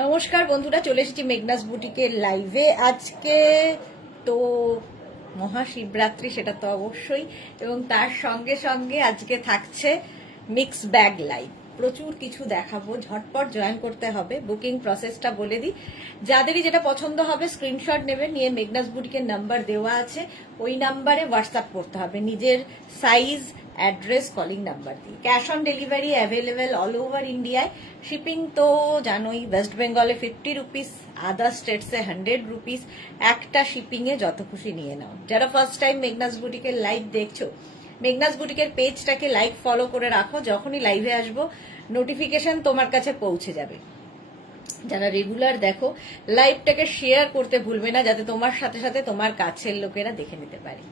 নমস্কার বন্ধুরা, চলে এসেছি মেঘনাস বুটিকের লাইভে। আজকে তো মহাশিবরাত্রি, সেটা তো অবশ্যই, এবং তার সঙ্গে সঙ্গে আজকে থাকছে মিক্স ব্যাগ লাইভ। প্রচুর কিছু দেখাবো, ঝটপট জয়েন করতে হবে। বুকিং প্রসেসটা বলে দিই, যাদেরই যেটা পছন্দ হবে স্ক্রিনশট নেবে, নিয়ে মেঘনাস বুটিকের নাম্বার দেওয়া আছে, ওই নাম্বারে হোয়াটসঅ্যাপ করতে হবে নিজের সাইজ, অ্যাড্রেস, কলিং নাম্বার দিয়ে। Cash on delivery available all over ইন্ডিয়ায়। শিপিং তো জানোই, ওয়েস্ট বেঙ্গলে 50 রুপিস, আদার স্টেটসে 100 রুপিস। একটা শিপিংয়ে যত খুশি নিয়ে নাও। যারা ফার্স্ট টাইম মেঘনাস বুটিকের লাইভ দেখছো, মেঘনাস বুটিকের পেজটাকে লাইক ফলো করে রাখো, যখনই লাইভে আসবো নোটিফিকেশন তোমার কাছে পৌঁছে যাবে। যারা রেগুলার দেখো, লাইভটাকে শেয়ার করতে ভুলবে না, যাতে তোমার সাথে সাথে তোমার কাছের লোকেরা দেখে নিতে পারে।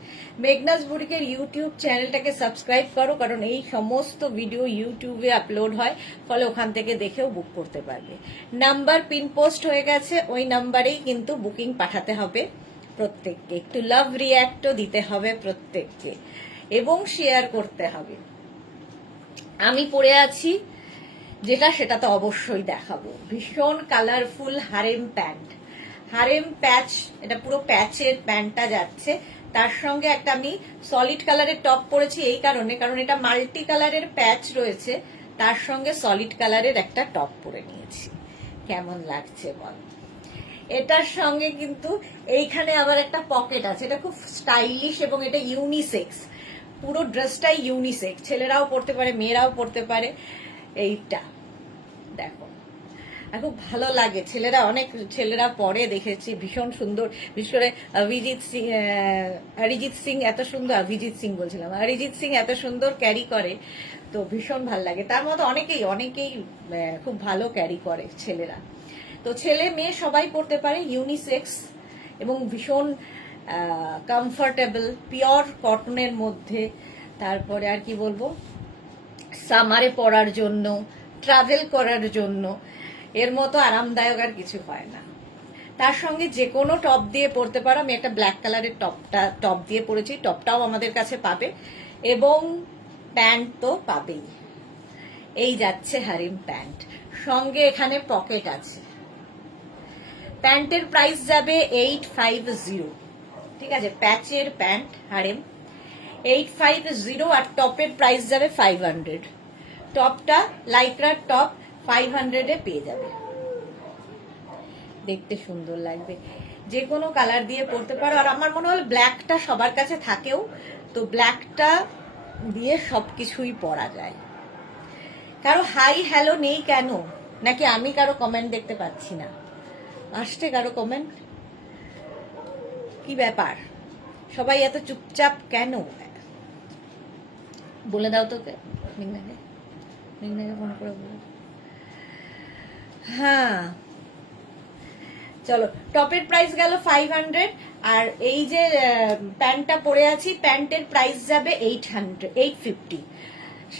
মেঘনাস বুটিকের ইউটিউব চ্যানেলটাকে সাবস্ক্রাইব করো, কারণ এই সমস্ত ভিডিও ইউটিউবে আপলোড হয়, ফলে ওখান থেকে দেখেও বুক করতে পারবে। নাম্বার পিন পোস্ট হয়ে গেছে, ওই নাম্বারেই কিন্তু বুকিং পাঠাতে হবে প্রত্যেককে। একটু লাভ রিয়াক্টও দিতে হবে প্রত্যেককে, এবং শেয়ার করতে হবে। আমি পরে আছি যেটা, সেটা তো অবশ্যই দেখাবো। ভীষণ কালারফুল হারেম প্যান্ট, হারেম প্যাচ, এটা পুরো প্যাচের প্যান্টটা যাচ্ছে। তার সঙ্গে একটা আমি সলিড কালারের টপ পরেছি এই কারণে, কারণ এটা মাল্টি কালারের প্যাচ রয়েছে, তার সঙ্গে সলিড কালারের একটা টপ পরে নিয়েছি। কেমন লাগছে বল? এটার সঙ্গে কিন্তু এইখানে আবার একটা পকেট আছে, এটা খুব স্টাইলিশ এবং এটা ইউনিসেক্স। পুরো ড্রেসটাই ইউনিসেক্স, ছেলেরাও পরতে পারে, মেয়েরাও পরতে পারে। এইটা দেখো, খুব ভালো লাগে। ছেলেরা পরে দেখেছি, ভীষণ সুন্দর। বিশেষ করে অরিজিৎ সিং এত সুন্দর, অরিজিৎ সিং এত সুন্দর ক্যারি করে, তো ভীষণ ভালো লাগে। তার মধ্যে অনেকেই খুব ভালো ক্যারি করে ছেলেরা। তো ছেলে মেয়ে সবাই পরতে পারে, ইউনিসেক্স এবং ভীষণ কমফোর্টেবল, পিওর কটনের মধ্যে। তারপরে আর কি বলবো, সামারে পরার জন্য, ট্রাভেল করার জন্য এর মতো আরামদায়ক আর কিছু হয় না। তার সঙ্গে যে কোনো টপ দিয়ে পরতে পারো। আমি একটা ব্ল্যাক কালারের টপ দিয়ে পরেছি, টপটাও আমাদের কাছে পাবে, এবং প্যান্ট তো পাবেই। এই যাচ্ছে হারিম প্যান্ট, সঙ্গে এখানে পকেট আছে। প্যান্টের প্রাইস যাবে 850, ঠিক আছে? প্যাচের প্যান্ট হারেম 850, আর টপের প্রাইস যাবে 500। টপটা লাইক্রার টপ 500-এ পেয়ে যাবে। দেখতে সুন্দর লাগবে, যে কোনো কালার দিয়ে পরতে পারো। আর আমার মনে হল ব্ল্যাকটা সবার কাছে থাকেও, তো ব্ল্যাকটা দিয়ে সবকিছুই পরা যায়। কারো হাই হ্যালো নেই কেন? নাকি আমি কারো কমেন্ট দেখতে পাচ্ছি না? আসছে কারো কমেন্ট? কি ব্যাপার, সবাই এত চুপচাপ কেন? বলে দাও তো মিগনাকে ফোন করে বলো। হ্যাঁ চলো, টপের প্রাইস গেল 500, আর এই যে প্যান্টটা পরে আছি, প্যান্টের প্রাইস যাবে 850,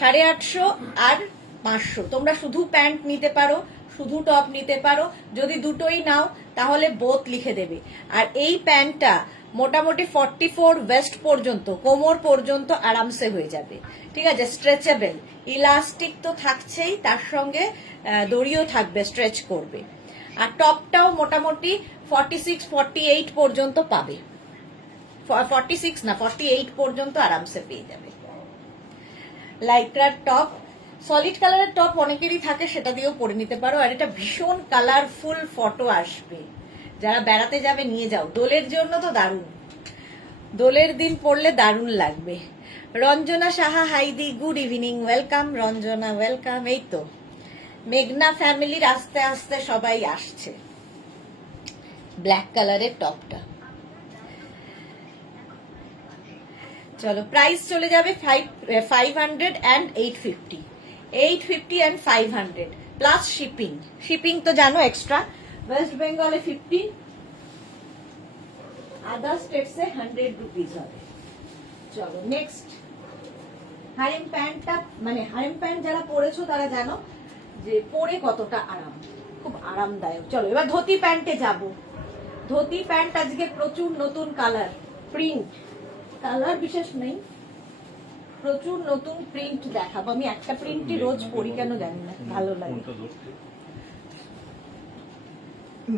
850 আর 500। তোমরা শুধু প্যান্ট নিতে পারো, শুধু টপ নিতে পারো। যদি দুটোই নাও তাহলে বোথ লিখে দেবে। আর এই প্যান্টটা মোটামুটি 44 ওয়েস্ট পর্যন্ত, কোমর পর্যন্ত আরামসে হয়ে যাবে, ঠিক আছে? স্ট্রেচেবল, ইলাস্টিক তো থাকছেই, তার সঙ্গে দড়িও থাকবে, স্ট্রেচ করবে। আর টপটাও মোটামুটি 46-48 পর্যন্ত পাবে, 46 না 48 পর্যন্ত আরামসে পেয়ে যাবে। লাইক্রার টপ, সলিড কালারের টপ অনেকেরই থাকে, সেটা দিয়েও পরে নিতে পারো। আর এটা ভীষণ কালারফুল ফটো আসবে, যারা বেড়াতে যাবে নিয়ে যাও। দোলের জন্য তো দারুণ, দোলের দিন পরলে দারুণ লাগবে। রঞ্জনা সাহা হাইদি, good evening, welcome Ranjana, welcome. এই তো মেঘনা ফ্যামিলির আস্তে আস্তে সবাই আসছে। ব্ল্যাক কালারের টপটা, চলো প্রাইস চলে যাবে 500 and 850, 850 and 500 plus shipping. Shipping তো জানো এক্সট্রা, ওয়েস্ট বেঙ্গলে 50, আদার স্টেটসে 100 রুপিস হবে। চলো নেক্সট, হারেম প্যান্টটা, মানে হারেম প্যান্ট যারা পরেছো তারা জানো যে পরে কতটা আরাম, খুব আরামদায়ক। চলো এবার ধুতি প্যান্টে যাব। ধুতি প্যান্ট আজকে প্রচুর নতুন কালার, প্রিন্ট, কালার বিশেষ নেই, প্রচুর নতুন প্রিন্ট দেখাবো। আমি একটা প্রিন্টই রোজ পরি, কেন জানি না, ভালো লাগে। 2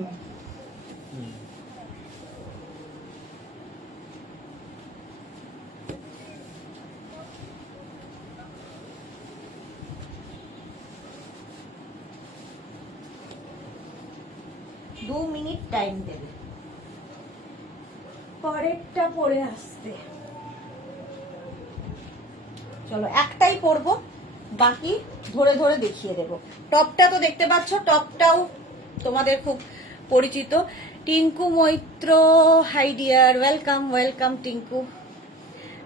মিনিট টাইম দেবে পরেরটা পরে আসতে। চলো একটাই পরবো, বাকি ধরে ধরে দেখিয়ে দেবো। টপটা তো দেখতে পাচ্ছ, টপটাও তোমাদের খুব পরিচিত। Tinku Maitra, hi dear, welcome welcome Tinku.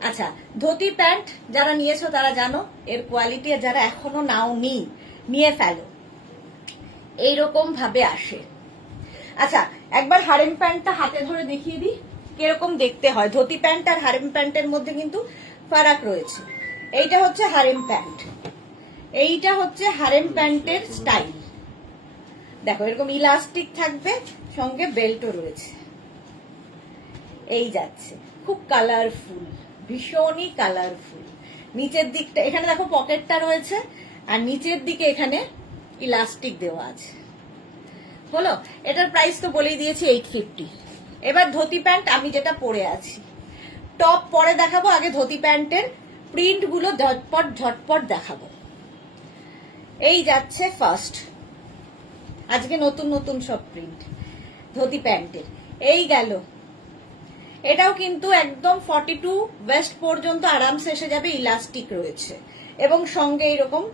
আচ্ছা, ধুতি প্যান্ট যারা নিয়েছো তারা জানো এর কোয়ালিটি, যারা এখনো নাওনি নিয়ে ফেলো, এইরকম ভাবে আসে। আচ্ছা, একবার হারেম প্যান্টটা হাতে ধরে দেখিয়ে দিই কিরকম দেখতে হয়। ধুতি প্যান্ট আর হারেম প্যান্টের মধ্যে কিন্তু ফারাক রয়েছে। এইটা হচ্ছে হারেম প্যান্ট, এইটা হচ্ছে হারেম প্যান্টের স্টাইল। দেখো এরকম ইলাস্টিক থাকবে, সঙ্গে বেল্টও রয়েছে। এই যাচ্ছে, খুব কালারফুল, ভীষণই কালারফুল। নিচের দিকটা এখানে দেখো পকেটটা রয়েছে, আর নিচের দিকে এখানে ইলাস্টিক দেওয়া আছে। হলো, এটার প্রাইস তো বলেই দিয়েছি 850। এবার ধুতি প্যান্ট আমি যেটা পরে আছি, টপ পরে দেখাবো, আগে ধুতি প্যান্টের প্রিন্ট গুলো ঝটপট ঝটপট দেখাবো। এই যাচ্ছে ফার্স্ট, আজকে নতুন নতুন সব প্রিন্ট ধুতি প্যান্টের। এই গেল, এটাও কিন্তু একদম 42 ওয়েস্ট পর্যন্ত আরামসে এসে যাবে, ইলাস্টিক রয়েছে এবং সঙ্গে এরকম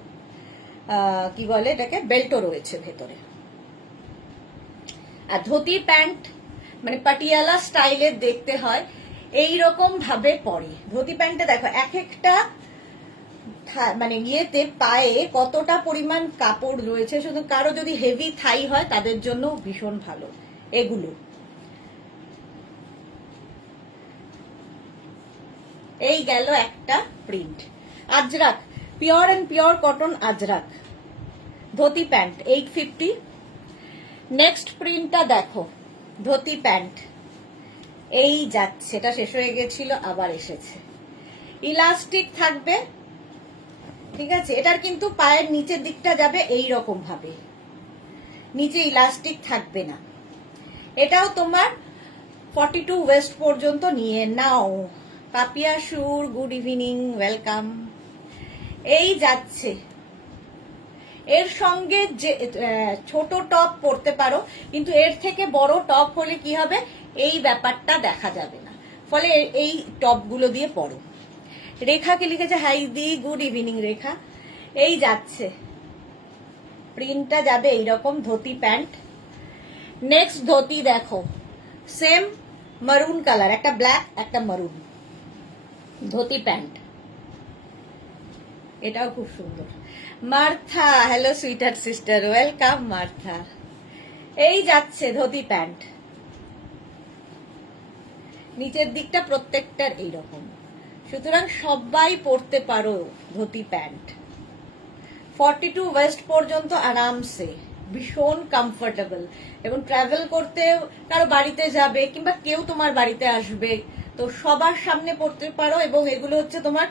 কি বলে এটাকে, বেল্টও রয়েছে ভেতরে। আর ধুতি প্যান্ট মানে পাটিয়ালা স্টাইলের দেখতে হয়, এই রকম ভাবে পরে। ধুতি প্যান্টে দেখো এক একটা মানে ইয়েতে পায়ে কতটা পরিমাণ কাপড় রয়েছে। শুধু কারো যদি হেভি থাই হয় তাদের জন্য ভীষণ ভালো এগুলো। এই গেল একটা print, Ajrakh, pure and pure cotton Ajrakh dhoti pant 850। Next প্রিন্টটা দেখো, ধুতি প্যান্ট এই যাচ্ছে, এটা শেষ হয়ে গেছিল আবার এসেছে, ইলাস্টিক থাকবে, ঠিক আছে। এটার কিন্তু পায়ের নিচের দিকটা যাবে এই রকম ভাবে, নিচে ইলাস্টিক থাকবে না। এটাও তোমার 42 ওয়েস্ট পর্যন্ত নিয়ে নাও। পাপিয়া সুর, গুড ইভিনিং, ওয়েলকাম। এই যাচ্ছে, এর সঙ্গে যে ছোট টপ পরতে পারো, কিন্তু এর থেকে বড় টপ হলে কি হবে, এই ব্যাপারটা দেখা যাবে না, ফলে এই টপগুলো দিয়ে পরো। রেখাকে লিখেছে হাই দি, গুড ইভিনিং রেখা। এই যাচ্ছে, প্রিন্টটা যাবে এইরকম ধুতি প্যান্ট। নেক্সট ধুতি দেখো, সেম মারুন কালার, একটা ব্ল্যাক একটা মারুন ধুতি প্যান্ট, এটাও খুব সুন্দর। Martha, hello sweeter sister, welcome Martha. এই যাচ্ছে ধুতি প্যান্ট, নিচের দিকটা প্রত্যেকটার এইরকম, সুতরাং সবাই পরতে পারো ধুতি প্যান্ট। 42 ওয়েস্ট পর্যন্ত আরামসে, ভীষণ কমফোর্টেবল, এবং ট্রাভেল করতে, কারো বাড়িতে যাবে কিংবা কেউ তোমার বাড়িতে আসবে, তো সবার সামনে পরতে পারো, এবং এগুলো হচ্ছে তোমার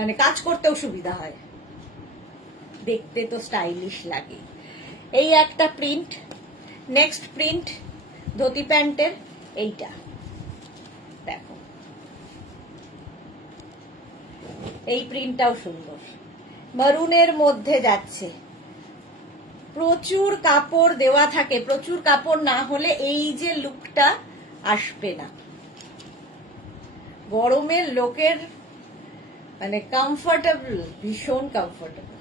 মানে কাজ করতেও সুবিধা হয়, দেখতে তো স্টাইলিশ লাগে। এই একটা প্রিন্ট। নেক্সট প্রিন্ট ধুতি প্যান্টের এইটা দেখো, এই প্রিন্টটাও সুন্দর, মারুনের মধ্যে যাচ্ছে। প্রচুর কাপড় দেওয়া থাকে, প্রচুর কাপড় না হলে এই যে লুকটা আসবে না। গরমের লোকের মানে কমফোর্টেবল, ভীষণ কমফোর্টেবল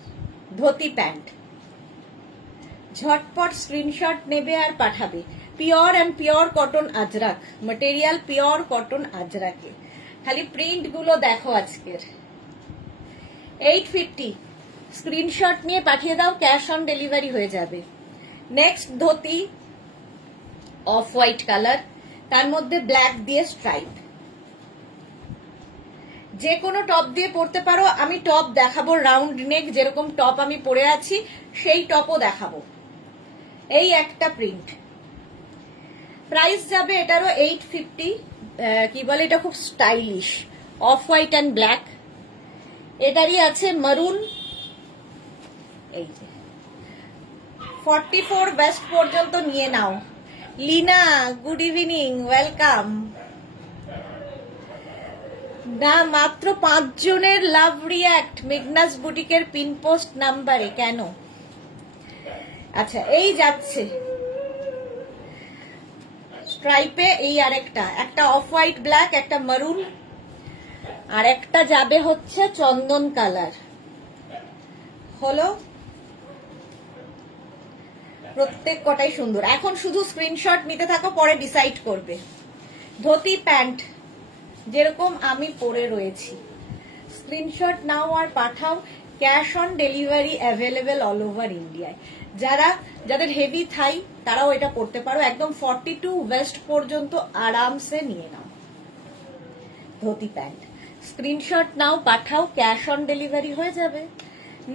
ধুতি প্যান্ট। ঝটপট স্ক্রিনশট নেবে আর পাঠাবে। Pure and pure cotton ajrak material, pure cotton আজরাকে। খালি প্রিন্ট গুলো দেখো আজকের। 850, স্ক্রিনশট নিয়ে পাঠিয়ে দাও, ক্যাশ অন ডেলিভারি হয়ে যাবে। Next dhoti off white colour, তার মধ্যে ব্ল্যাক দিয়ে স্ট্রাইপ, যে কোনো টপ দিয়ে পরতে পারো। আমি টপ দেখাবো রাউন্ড নেক, যেরকম টপ আমি পরে আছি সেই টপও দেখাবো। এই একটা প্রিন্ট, প্রাইস যাবে এটারও 850। কি বলে, এটা খুব stylish, off white and black. এটারই আছে মারুন। এই যে 44 ওয়েস্ট পর্যন্ত নিয়ে নাও। Leena, good evening, welcome. না, মাত্র 5 জনের লাভ রিয়াক্ট মেঘনাস বুটিকের পিন পোস্ট নাম্বারে, কেন? আচ্ছা, এই যাচ্ছে স্ট্রাইপে, এই আরেকটা, একটা অফ হোয়াইট ব্ল্যাক, একটা মারুন, আর একটা যাবে হচ্ছে চন্দন কালার। হলো, প্রত্যেক কটাই সুন্দর। এখন শুধু স্ক্রিনশট নিতে থাকো, পরে ডিসাইড করবে। ধুতি প্যান্ট যেরকম আমি পরে রয়েছি, স্ক্রিনশট নাও আর পাঠাও। Cash on delivery available all over ইন্ডিয়ায়। যাদের হেভি থাই তারাও এটা পড়তে পারো, একদম 42 ওয়েস্ট পর্যন্ত আরামসে নিয়ে নাও। ধুতি প্যান্ট স্ক্রিনশট নাও পাঠাও, ক্যাশ অন ডেলিভারি হয়ে যাবে।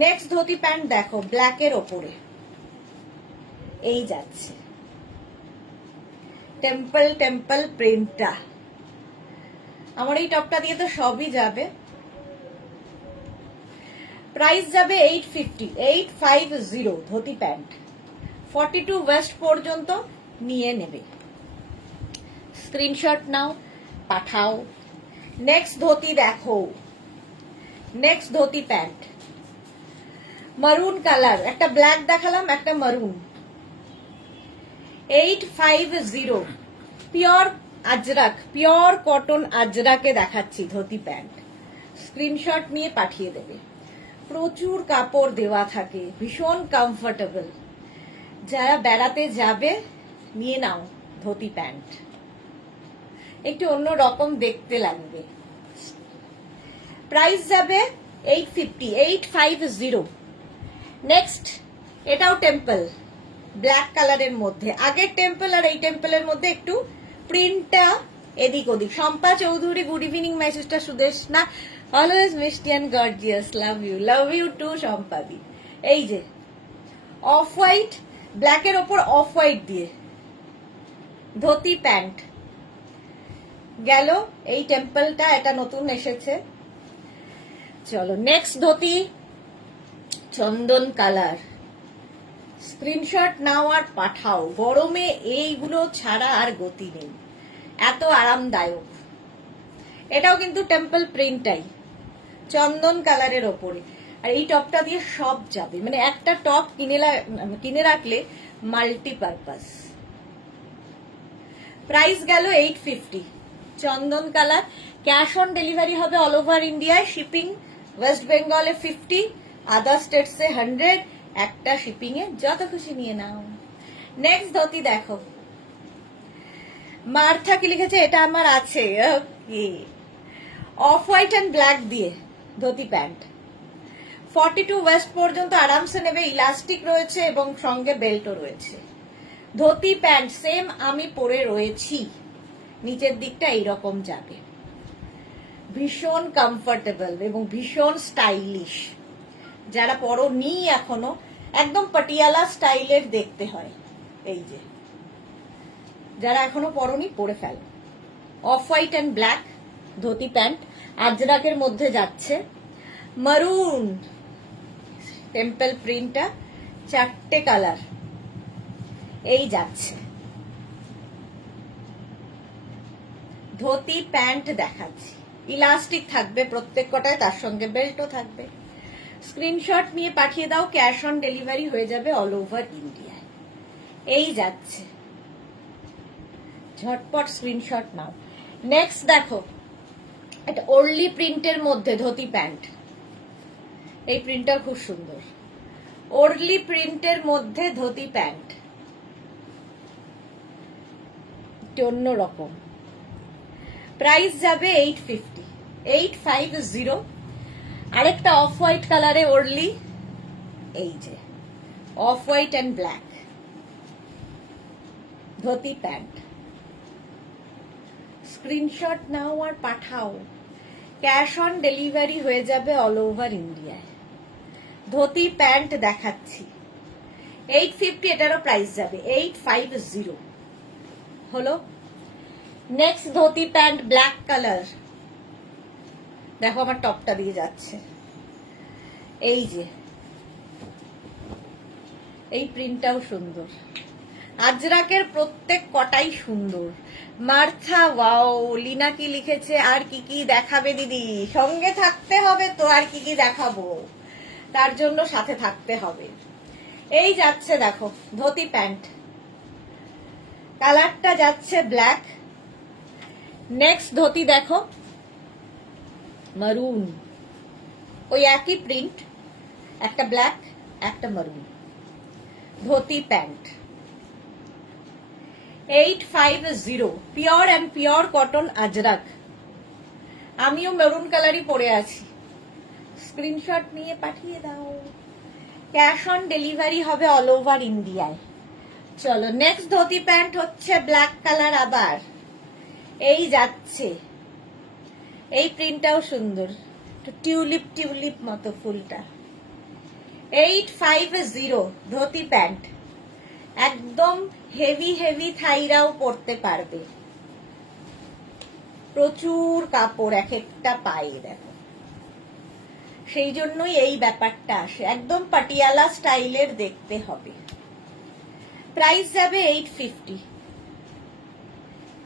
নেক্সট ধুতি প্যান্ট দেখো, ব্ল্যাকের ওপরে, এই যাচ্ছে টেম্পল টেম্পল প্রিন্টটা। আমার এই টপটা দিয়ে তো সবই যাবে। প্রাইস যাবে 850 ধুতি প্যান্ট, 42 ওয়েস্ট পর্যন্ত নিয়ে নেবে। স্ক্রিনশট নাও পাঠাও। নেক্সট ধুতি দেখো, নেক্সট ধুতি প্যান্ট মারুন কালার, একটা ব্ল্যাক দেখালাম, একটা মারুন। 850 পিওর আজরাক, পিওর কটন আজরাকে দেখাচ্ছি ধুতি প্যান্ট। স্ক্রিনশট নিয়ে পাঠিয়ে দেবে। প্রচুর কাপড় দেওয়া থাকে, ভীষণ কমফোর্টেবল। যারা বেড়াতে যাবে নিয়ে নাও ধুতি প্যান্ট, একটু অন্য রকম দেখতে লাগবে। প্রাইস যাবে 850। নেক্সট, এটাও টেম্পল ব্ল্যাক কালারের মধ্যে। আগের টেম্পল আর এই টেম্পলের মধ্যে একটু প্রিন্টটা এদিক ওদিক। Shampa Chowdhury, good evening my sister Sudeshna, always মিষ্টি and gorgeous, love you too শম্পাদি। এই যে অফ হোয়াইট ব্ল্যাকের ওপর অফ হোয়াইট দিয়ে ধুতি প্যান্ট গেল। এই টেম্পলটা এটা নতুন এসেছে। চলো নেক্সট ধুতি চন্দন কালার, স্ক্রিনশট নাও আর পাঠাও। গরমে এইগুলো ছাড়া আর গতি নেই, এত আরামদায়ক। এটাও কিন্তু টেম্পল প্রিন্টটাই, চন্দন কালারের ওপরে। আর এই টপটা দিয়ে সব যাবে, মানে একটা টপ কিনে রাখলে মাল্টিপারপাস। প্রাইস গেল 850, চন্দন কালার। ক্যাশ অন ডেলিভারি হবে অল ওভার ইন্ডিয়ায়। শিপিং ওয়েস্ট বেঙ্গলে 50, আদার স্টেটসে 100, একটা শিপিং এ যত খুশি নিয়ে নাও। নেক্সট ধুতি দেখো, মার্থা কি লিখেছে, এটা আমার আছে। অফ হোয়াইট অ্যান্ড ব্ল্যাক দিয়ে ধুতি প্যান্ট, 42 ওয়েস্ট পর্যন্ত আরামসে নেবে। ইলাস্টিক রয়েছে এবং সঙ্গে বেল্টও রয়েছে। ধুতি প্যান্ট সেম আমি পরে রয়েছি, নিচের দিকটা এইরকম যাবে। ভীষণ কমফোর্টেবল এবং ভীষণ স্টাইলিশ। যারা পরো নি এখনো, একদম পাটিয়ালা স্টাইলের দেখতে হয়। এই যে যারা এখনো পরনি পরে ফেল। Off white and black dhoti pant, আজরাকের মধ্যে যাচ্ছে। মারুন টেম্পল প্রিন্টটা, 4টে কালার, এই যাচ্ছে। ধুতি প্যান্ট দেখাচ্ছি, ইলাস্টিক থাকবে প্রত্যেক কটায়, তার সঙ্গে বেল্টও থাকবে। স্ক্রিনশট নিয়ে পাঠিয়ে দাও, ক্যাশ অন ডেলিভারি হয়ে যাবে অল ওভার ইন্ডিয়ায়। এই যাচ্ছে, ঝটপট স্ক্রিনশট নাও। নেক্সট দেখো, এটা ওরলি প্রিন্টের মধ্যে ধুতি প্যান্ট। এই প্রিন্টটা খুব সুন্দর, ওরলি প্রিন্টের মধ্যে ধুতি প্যান্ট, অন্য রকম। প্রাইস যাবে 850। আরেকটা অফ হোয়াইট কালারে ওরলি, এই যে off white and black dhoti pant. Screenshot নাও আর পাঠাও, ক্যাশ অন ডেলিভারি হয়ে যাবে অল ওভার ইন্ডিয়ায়। ধুতি প্যান্ট দেখাচ্ছি 850, এটারও প্রাইস যাবে 850। হলো, next dhoti pant black colour. দেখো আমার টপটা দিয়ে যাচ্ছে, এই যে এই প্রিন্টটাও সুন্দর। আজরাকের প্রত্যেক কটাই সুন্দর। মার্থা ওয়াও, লিনা কি লিখেছে, আর কি কি দেখাবে দিদি? সঙ্গে থাকতে হবে তো, আর কি কি দেখাবো, তার জন্য সাথে থাকতে হবে। এই যাচ্ছে দেখো ধুতি প্যান্ট, কালারটা যাচ্ছে ব্ল্যাক। নেক্সট ধুতি দেখো মারুন, ওই একই প্রিন্ট, একটা ব্ল্যাক একটা মারুন। Dhoti pant 850, pure and pure cotton Ajrak. আমিও মেরুন কালারই পরে আছি, স্ক্রিনশট নিয়ে পাঠিয়ে দাও। ক্যাশ অন ডেলিভারি হবে অল ওভার ইন্ডিয়ায়। চলো নেক্সট ধুতি প্যান্ট হচ্ছে ব্ল্যাক কালার আবার। এই যাচ্ছে, এই প্রিন্টটাও সুন্দর, টিউলিপ টিউলিপ মতো ফুলটা। 850 ধুতি প্যান্ট, একদম হেভি হেভি থাইরাও পরতে পারবে। প্রচুর কাপড় এক একটা পায়ে দেখো, সেই জন্যই এই ব্যাপারটা আসে, একদম পাটিয়ালা স্টাইলের দেখতে হবে। প্রাইস যাবে 850।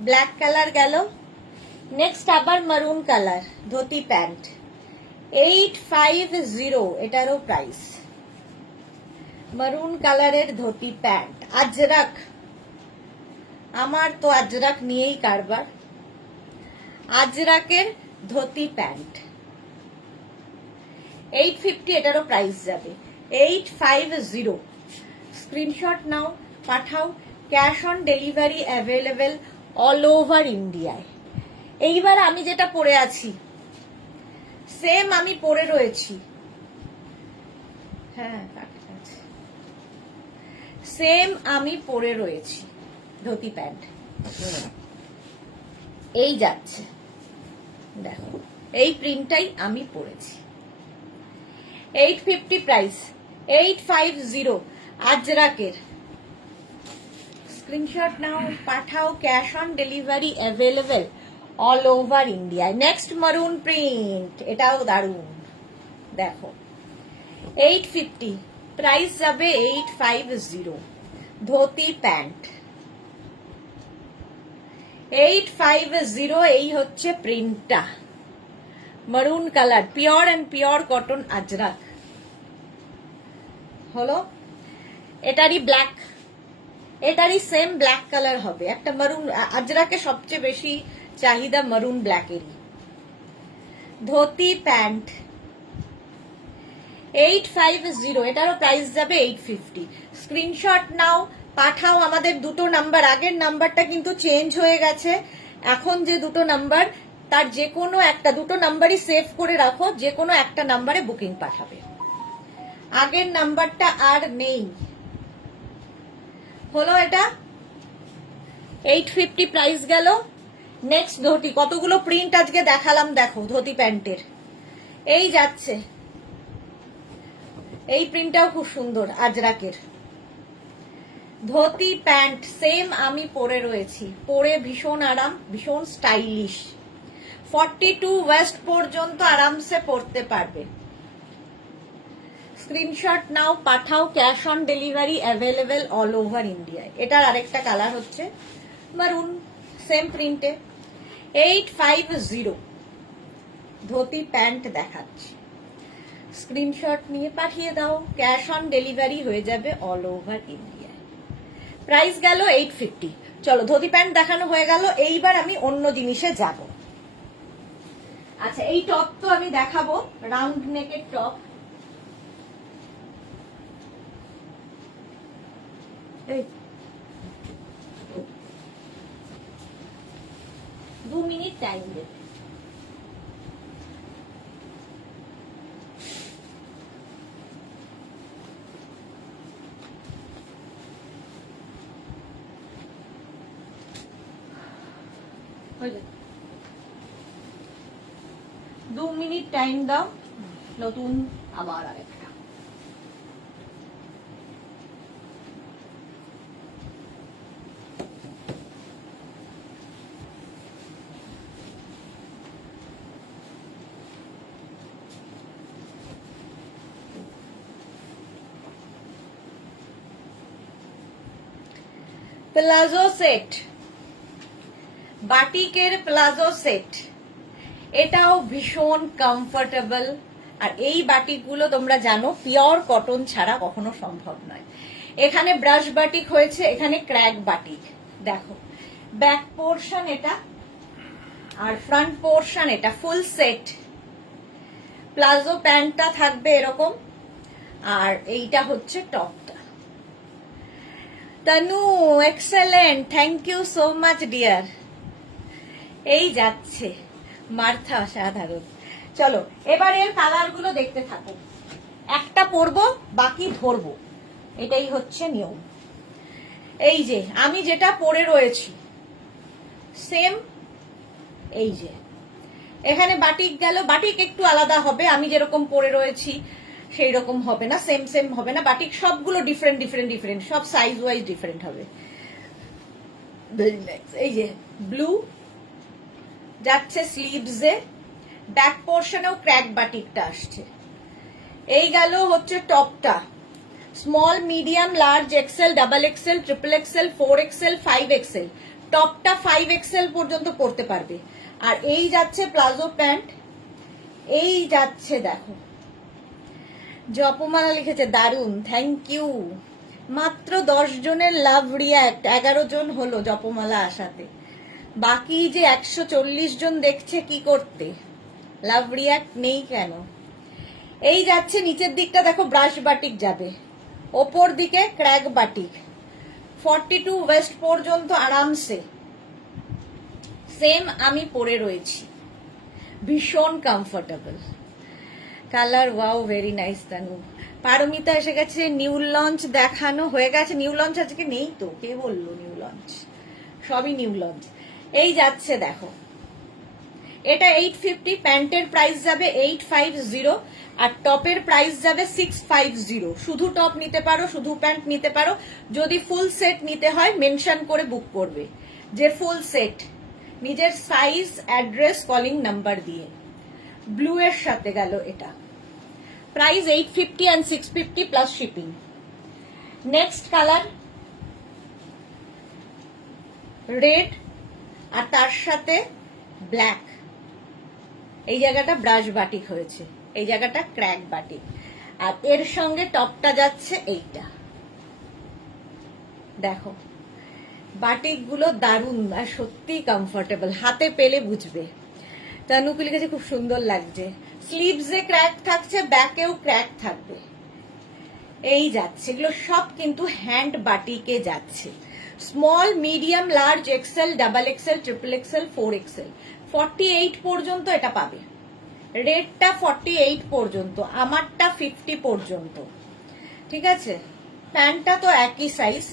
ব্ল্যাক কালার গেল, নেক্সট আবার মারুন কালার ধুতি প্যান্ট 850, এটারও প্রাইস। মারুন কালারের ধুতি প্যান্ট আজরাক, আমার তো আজরাক নিয়েই কারবার। আজরাকের ধুতি প্যান্ট 850, এটারও প্রাইস যাবে 850। স্ক্রিনশট নাও, পাঠাও। Cash on delivery available all over ইন্ডিয়ায়। এইবার আমি যেটা পরে আছি সেম আমি পরে রয়েছি, হ্যাঁ সেম আমি পরে রয়েছি ধুতি প্যান্ট। এই যাচ্ছে দেখো, এই প্রিন্টটাই আমি পরেছি। 850 প্রাইস, 850 আজরাকের। স্ক্রিনশট নাও, পাঠাও। Cash on delivery available all over ইন্ডিয়ায়। নেক্সট মারুন প্রিন্ট, এটাও দারুন দেখো। 850 প্রাইস যাবে 850। ধুতি প্যান্ট 850, এই হচ্ছে প্রিন্টটা, মারুন colour, pure and pure cotton Ajrak হলো। এটারই ব্ল্যাক, এটারই সেম ব্ল্যাক কালার হবে, একটা মারুন। আজরাকে সবচেয়ে বেশি চাহিদা মারুন ব্ল্যাকেরই। ধুতি প্যান্ট 850, এটারও প্রাইস যাবে 850। স্ক্রিনশট নাও, পাঠাও। আমাদের দুটো নাম্বার, আগের নাম্বারটা কিন্তু চেঞ্জ হয়ে গেছে, এখন যে দুটো নাম্বার তার যে কোনো একটা, দুটো নাম্বারই সেভ করে রাখো, যে কোনো একটা নাম্বারে বুকিং পাঠাবে। আগের নাম্বারটা আর নেই। হলো এটা 850 প্রাইস গেল। নেক্সট ধুতি, কতগুলো প্রিন্ট আজকে দেখালাম দেখো ধুতি প্যান্টের। এই যাচ্ছে, এই প্রিন্টটাও খুব সুন্দর আজরাকের। ধুতি প্যান্ট সেম আমি পরে রয়েছি, পরে ভীষণ আরাম, ভীষণ স্টাইলিশ। 42 ওয়েস্ট পর্যন্ত আরামসে পরতে পারবে। স্ক্রিনশট নাও, পাঠাও। Cash on delivery available all over ইন্ডিয়ায়। এটার আরেকটা কালার হচ্ছে মারুন, সেম প্রিন্টে। 850 ধুতি প্যান্ট দেখাচ্ছি, স্ক্রিনশট নিয়ে পাঠিয়ে দাও। ক্যাশ অন ডেলিভারি হয়ে যাবে অল ওভার ইন্ডিয়ায়। প্রাইস গেল 850। চলো ধুতি প্যান্ট দেখানো হয়ে গেল, এইবার আমি অন্য জিনিসে যাব। আচ্ছা, এই টপ তো আমি দেখাবো, রাউন্ড নেকের টপ। এই 2 মিনিট টাইম দেবে। হয়ে যাবে, 2 মিনিট টাইম দাও। নতুন আবার আরেকটা। প্লাজো সেট, বাটিকের প্লাজো সেট, এটাও ভীষণ কমফোর্টেবল। আর এই বাটিকগুলো তোমরা জানো পিওর কটন ছাড়া কখনো সম্ভব নয়। এখানে ব্রাশ বাটিক হয়েছে, এখানে ক্র্যাক বাটিক। দেখো ব্যাক পোর্শন এটা আর ফ্রন্ট পোর্শন এটা, ফুল সেট। প্লাজো প্যান্টটা থাকবে এরকম, আর এইটা হচ্ছে টপটা। Tanu excellent, thank you so much dear. এই যাচ্ছে মার্থা, অসাধারণ। চলো এবার এর কালার গুলো দেখতে থাকো, একটা পরবো বাকি ধরবো, এটাই হচ্ছে নিয়ম। এই যে আমি যেটা পরে রয়েছি সেম, এই যে এখানে বাটিক গেল, বাটিক একটু আলাদা হবে, আমি যেরকম পরে রয়েছি সেই রকম হবে না, সেম সেম হবে না, বাটিক সবগুলো ডিফারেন্ট ডিফারেন্ট ডিফারেন্ট, সব সাইজ ওয়াইজ ডিফারেন্ট হবে। এই যে ব্লু যাচ্ছে স্লিভসে, ব্যাক পোর্শনেও ক্র্যাক বাটিকটা আসছে। এই গেল হচ্ছে টপটা, small medium large XL double XL triple XL 4XL 5XL, টপটা 5XL পর্যন্ত পরতে পারবে। আর এই যাচ্ছে প্লাজো প্যান্ট, এই যাচ্ছে দেখো জপমালা লিখেছে, দারুন, থ্যাংক ইউ। মাত্র 10 জনের লাভ রিয়াক্ট, 11 জন হলো জপমালা আসাতে, বাকি যে 140 জন দেখছে কি করতে, লাভ রিয়াক্ট নেই কেন? এই যাচ্ছে নিচের দিকটা দেখো ব্রাশ বাটিক যাবে, ওপর দিকে ক্র্যাক বাটিক, 42 ওয়েস্ট পর্যন্ত আরামসে সেম আমি পরে রয়েছি, ভীষণ comfortable. Colour wow, very nice Tanu. Paromita এসে গেছে, নিউ লঞ্চ দেখানো হয়ে গেছে। নিউ লঞ্চ আজকে নেই তো, কে বললো নিউ লঞ্চ? সবই নিউ লঞ্চ। এই যাচ্ছে দেখো, এটা 850, প্যান্টের প্রাইস যাবে 850 আর টপের প্রাইস যাবে 650। শুধু টপ নিতে পারো, শুধু প্যান্ট নিতে পারো, যদি ফুল সেট নিতে হয় মেনশন করে বুক করবে যে ফুল সেট, নিজের সাইজ অ্যাড্রেস কলিং নাম্বার দিয়ে। ব্লু এর সাথে গেল এটা, price 850 and 650 plus shipping. Next colour red আর তার সাথে ব্ল্যাক, এই জায়গাটা ব্রাশ বাটিক হয়েছে, এই জায়গাটা ক্র্যাক বাটিক, আর এর সঙ্গে টপটা যাচ্ছে এইটা। দেখো বাটিক গুলো দারুণ আর সত্যি কমফোর্টেবল, হাতে পেলে বুঝবে। তানুকে লিখেছে খুব সুন্দর লাগছে, স্লিভসে ক্র্যাক থাকছে, ব্যাকেও ক্র্যাক থাকবে। এই যাচ্ছে, এগুলো সব কিন্তু হ্যান্ড বাটিকে যাচ্ছে। Small medium large XL double XL triple XL 4XL 48 পর্যন্ত এটা পাবে। রেডটা 48 পর্যন্ত, আমারটা 50 পর্যন্ত, ঠিক আছে। প্যান্টটা তো একই সাইজ,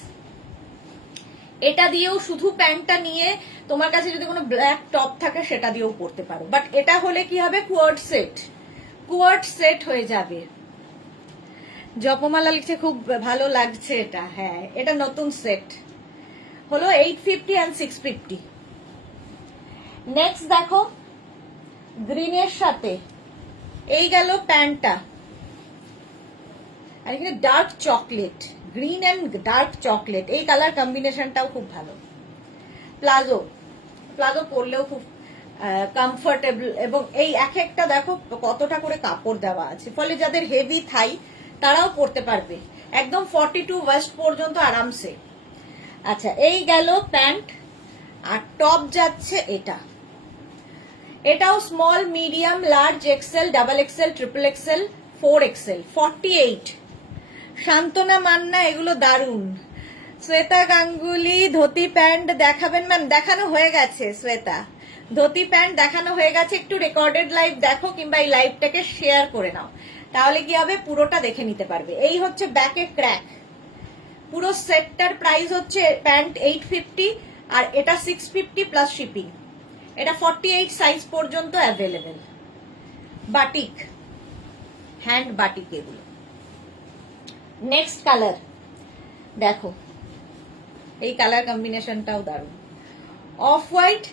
এটা দিয়েও শুধু প্যান্টটা নিয়ে তোমার কাছে যদি কোনো ব্ল্যাক টপ থাকে সেটা দিয়েও পরতে পারো, বাট এটা হলে কি হবে, কোয়ার্ড সেট হয়ে যাবে। জপমালা লিখছে খুব ভালো লাগছে এটা, হ্যাঁ এটা নতুন সেট হলো 850 and 650। নেক্সট দেখো গ্রিনের সাথে এই গেল প্যান্টটা, আর এখানে dark chocolate, green and dark chocolate, এই কালার কম্বিনেশনটাও খুব ভালো। প্লাজো পরলেও খুব কমফোর্টেবল, এবং এই এক একটা দেখো কতটা করে কাপড় দেওয়া আছে, ফলে যাদের হেভি থাই তারাও পরতে পারবে, একদম 42 ওয়েস্ট পর্যন্ত আরামসে। আচ্ছা এই গেল প্যান্ট, আর টপ যাচ্ছে এটা, এটাও small medium large XL double XL triple XL 4XL 48। শান্তনা মান্না, এগুলো দারুন। শ্বেতা গাঙ্গুলি ধুতি প্যান্ট দেখাবেন ম্যাম? দেখানো হয়ে গেছে শ্বেতা, ধুতি প্যান্ট দেখানো হয়ে গেছে। একটু রেকর্ডেড লাইভ দেখো কিংবা এই লাইভটাকে শেয়ার করে নাও, তাহলে কি হবে পুরোটা দেখে নিতে পারবে। এই হচ্ছে ব্যাকে ক্র্যাক, পুরো সেটটার প্রাইস হচ্ছে প্যান্ট 850 আর এটা 650 প্লাস শিপিং। এটা 48 সাইজ পর্যন্ত অ্যাভেলেবেল। বাটিক, হ্যান্ড বাটিক এগুলো। নেক্সট কালার দেখো, এই কালার কম্বিনেশনটাও দারুণ, অফ হোয়াইট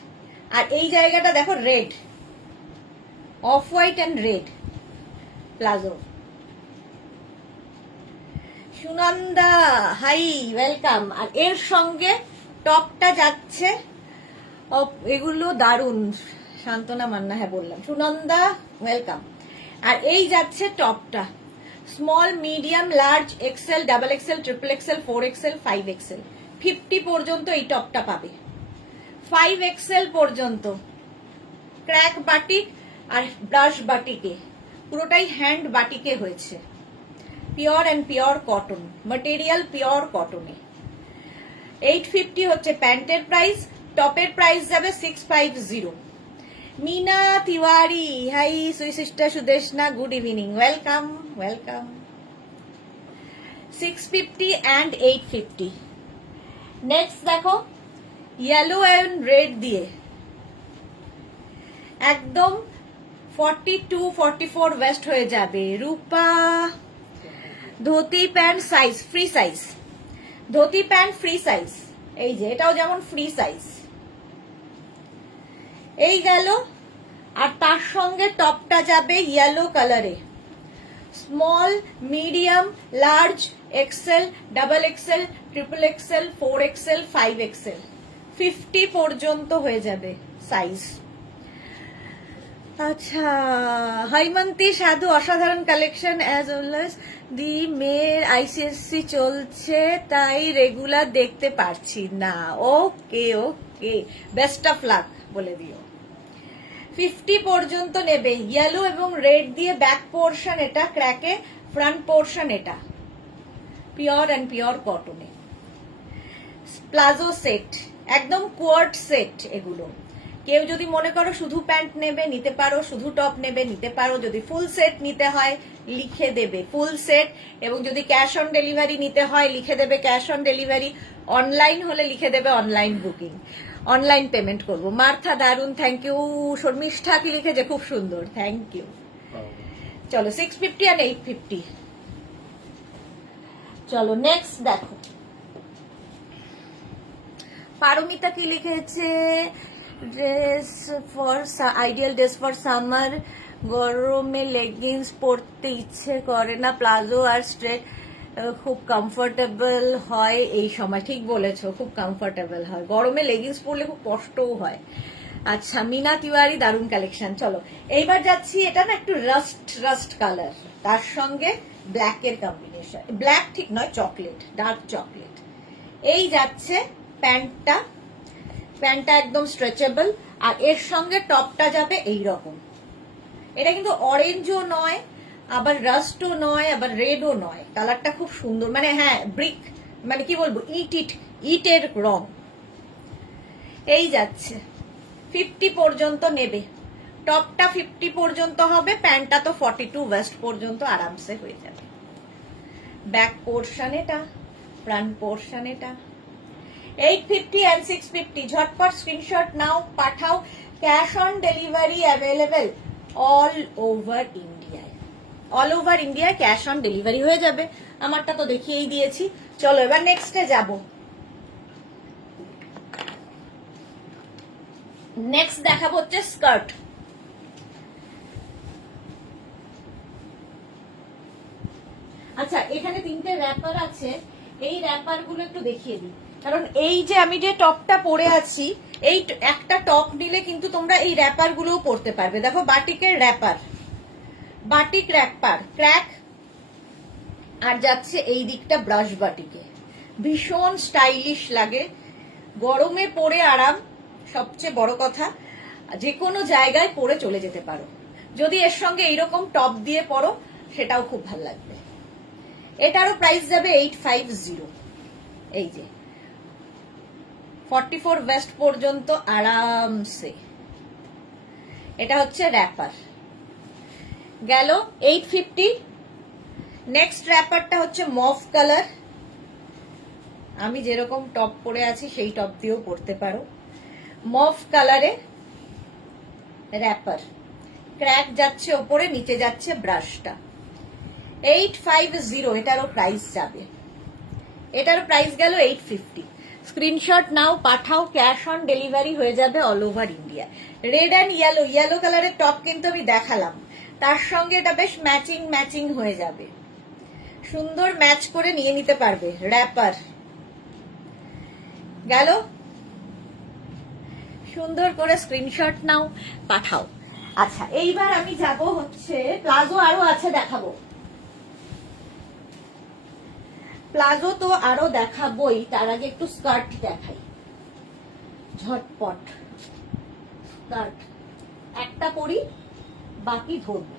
আর এই জায়গাটা দেখো red, off white and red palazzo. Sunanda hi welcome. আর এর সঙ্গে টপটা যাচ্ছে, এগুলো দারুন। শান্তনা মান্না, হ্যাঁ বললাম, সুনন্দা ওয়েলকাম। আর এই যাচ্ছে টপটা, small, medium, large, XL, double XL, triple XL, 4XL, 5XL, 50 পর্যন্ত এই টপটা পাবে। 5XL পর্যন্ত ক্র্যাক বাটিক আর ব্রাশ বাটিকে, পুরোটাই হ্যান্ড বাটিকে হয়েছে, pure and pure cotton material, pure কটনে। 850 হচ্ছে প্যান্টের প্রাইস, টপের প্রাইস যাবে 650। मीना तिवारी, हाई सुई sister Sudeshna, good evening, welcome welcome. 650 and 850। Next देखो येलो एंड रेड दिए एकदम 42 44 वेस्ट हो जाबे। रूपा धोती पैंट साइज फ्री साइज, धोती पैंट फ्री साइज, এই যে এটাও যেমন ফ্রি সাইজ, এই গেল। আর তার সঙ্গে টপটা যাবে ইয়েলো কালারে, small, medium, large, XL, double XL, triple XL, 4XL, 5XL, 50 পর্যন্ত হয়ে যাবে সাইজ। আচ্ছা, হৈমন্তী সাধু, অসাধারণ কালেকশন অ্যাজ অলওয়েজ। দি মেয়ের আইসিএসসি চলছে তাই রেগুলার দেখতে পারছি না। ওকে ওকে, বেস্ট অফ লাক বলে দিও। 50 পর্যন্ত নেবে, ইয়েলো এবং রেড দিয়ে ব্যাক পোর্শন এটা, ক্র্যাকে ফ্রন্ট পোর্শন এটা, পিওর অ্যান্ড পিওর কটনে। প্লাজো সেট, একদম কোয়ার্ট সেট এগুলো। কেউ যদি মনে করো শুধু প্যান্ট নেবে নিতে পারো, শুধু টপ নেবে নিতে পারো, যদি ফুল সেট নিতে হয় লিখে দেবে ফুল সেট, এবং যদি ক্যাশ অন ডেলিভারি নিতে হয় লিখে দেবে ক্যাশ অন ডেলিভারি, অনলাইন হলে লিখে দেবে অনলাইন বুকিং, অনলাইন পেমেন্ট করবো। মার্থা দারুন, থ্যাংক ইউ। শর্মিষ্ঠা কি লিখেছে, খুব সুন্দর, থ্যাংক ইউ। চলো 650 আর 850। চলো নেক্সট দেখো, পারমিতা কি লিখেছে, dress for ideal dress for summer, গরমে লেগিংস পরতে ইচ্ছে করে না, প্লাজো আর স্ট্রেট খুব কমফোর্টেবল হয় এই সময়। ঠিক বলেছো, খুব কমফোর্টেবল হয়, গরমে লেগিংস পরলে খুব কষ্টও হয়। আচ্ছা, মিনা তিওয়ারি, দারুন কালেকশন। চলো এইবার যাচ্ছি, এটা না একটু রাস্ট রাস্ট কালার, তার সঙ্গে ব্ল্যাকের কম্বিনেশন, ব্ল্যাক ঠিক নয়, চকলেট, ডার্ক চকলেট। এই যাচ্ছে প্যান্টটা, প্যান্টটা একদম স্ট্রেচেবল, আর এর সঙ্গে টপটা যাবে এই রকম। এটা কিন্তু অরেঞ্জও নয়, আবার রাস্টও নয়, আবার রেডও নয়, কালারটা খুব সুন্দর, মানে হ্যাঁ ব্রিক, মানে কি বলবো, ইটের রং। এই যাচ্ছে 50 পর্যন্ত নেবে, টপটা 50 পর্যন্ত হবে, প্যান্টটা তো 42 ওয়েস্ট পর্যন্ত আরামসে হয়ে যাবে। ব্যাক পোর্শন এটা, ফ্রন্ট পোর্শন এটা। 850 and 650, ঝটপট স্ক্রিনশট নাও, পাঠাও। Cash on delivery available all over ইন্ডিয়ায়, অল ওভার ইন্ডিয়ায় ক্যাশ অন ডেলিভারি হয়ে যাবে। আমারটা তো দেখিয়েই দিয়েছি। চলো এবার নেক্সটে যাব। নেক্সট দেখাবো হচ্ছে স্কার্ট। আচ্ছা, এখানে 3টে র্যাপার আছে, এই র্যাপার গুলো একটু দেখিয়ে দিই, কারণ এই যে আমি যে টপটা পরে আছি, এই একটা টপ নিলে কিন্তু তোমরা এই র্যাপার গুলোও পরতে পারবে। দেখো, বাটিকের র্যাপার, বাটিক র্যাপার, ক্র্যাক, আর যাচ্ছে এই দিকটা ব্রাশ বাটিকে, ভীষণ স্টাইলিশ লাগে, গরমে পরে আরাম, সবচেয়ে বড় কথা, যে কোনো জায়গায় পরে চলে যেতে পারো। যদি এর সঙ্গে এইরকম টপ দিয়ে পরো সেটাও খুব ভালো লাগবে। এটারও প্রাইস যাবে 850। এই যে 44 ওয়েস্ট পর্যন্ত আরামসে। এটা হচ্ছে র্যাপার গেল 850। নেক্সট র্যাপারটা হচ্ছে মভ কালার, আমি যেরকম টপ পরে আছি সেই টপ দিয়েও পরতে পারো। মভ কালারে র্যাপার, ক্র্যাক যাচ্ছে ওপরে, নিচে যাচ্ছে ব্রাশটা। 850 এটারও প্রাইস যাবে, এটার প্রাইস গেল 850। স্ক্রিনশট নাও, পাঠাও, ক্যাশ অন ডেলিভারি হয়ে যাবে all over India. Red and yellow, yellow কালারের টপ কিন্তু আমি দেখালাম, তার সঙ্গে এটা বেশ ম্যাচিং ম্যাচিং হয়ে যাবে, সুন্দর ম্যাচ করে নিয়ে নিতে পারবে। র্যাপার গেল। সুন্দর করে স্ক্রিনশট নাও, পাঠাও। আচ্ছা, এইবার আমি যাব হচ্ছে প্লাজো, আরো আছে দেখাবো। প্লাজো তো আরো দেখাবোই, তার আগে একটু স্কার্ট দেখাই ঝটপট। স্কার্ট একটা পরি, বাকি ধরবো।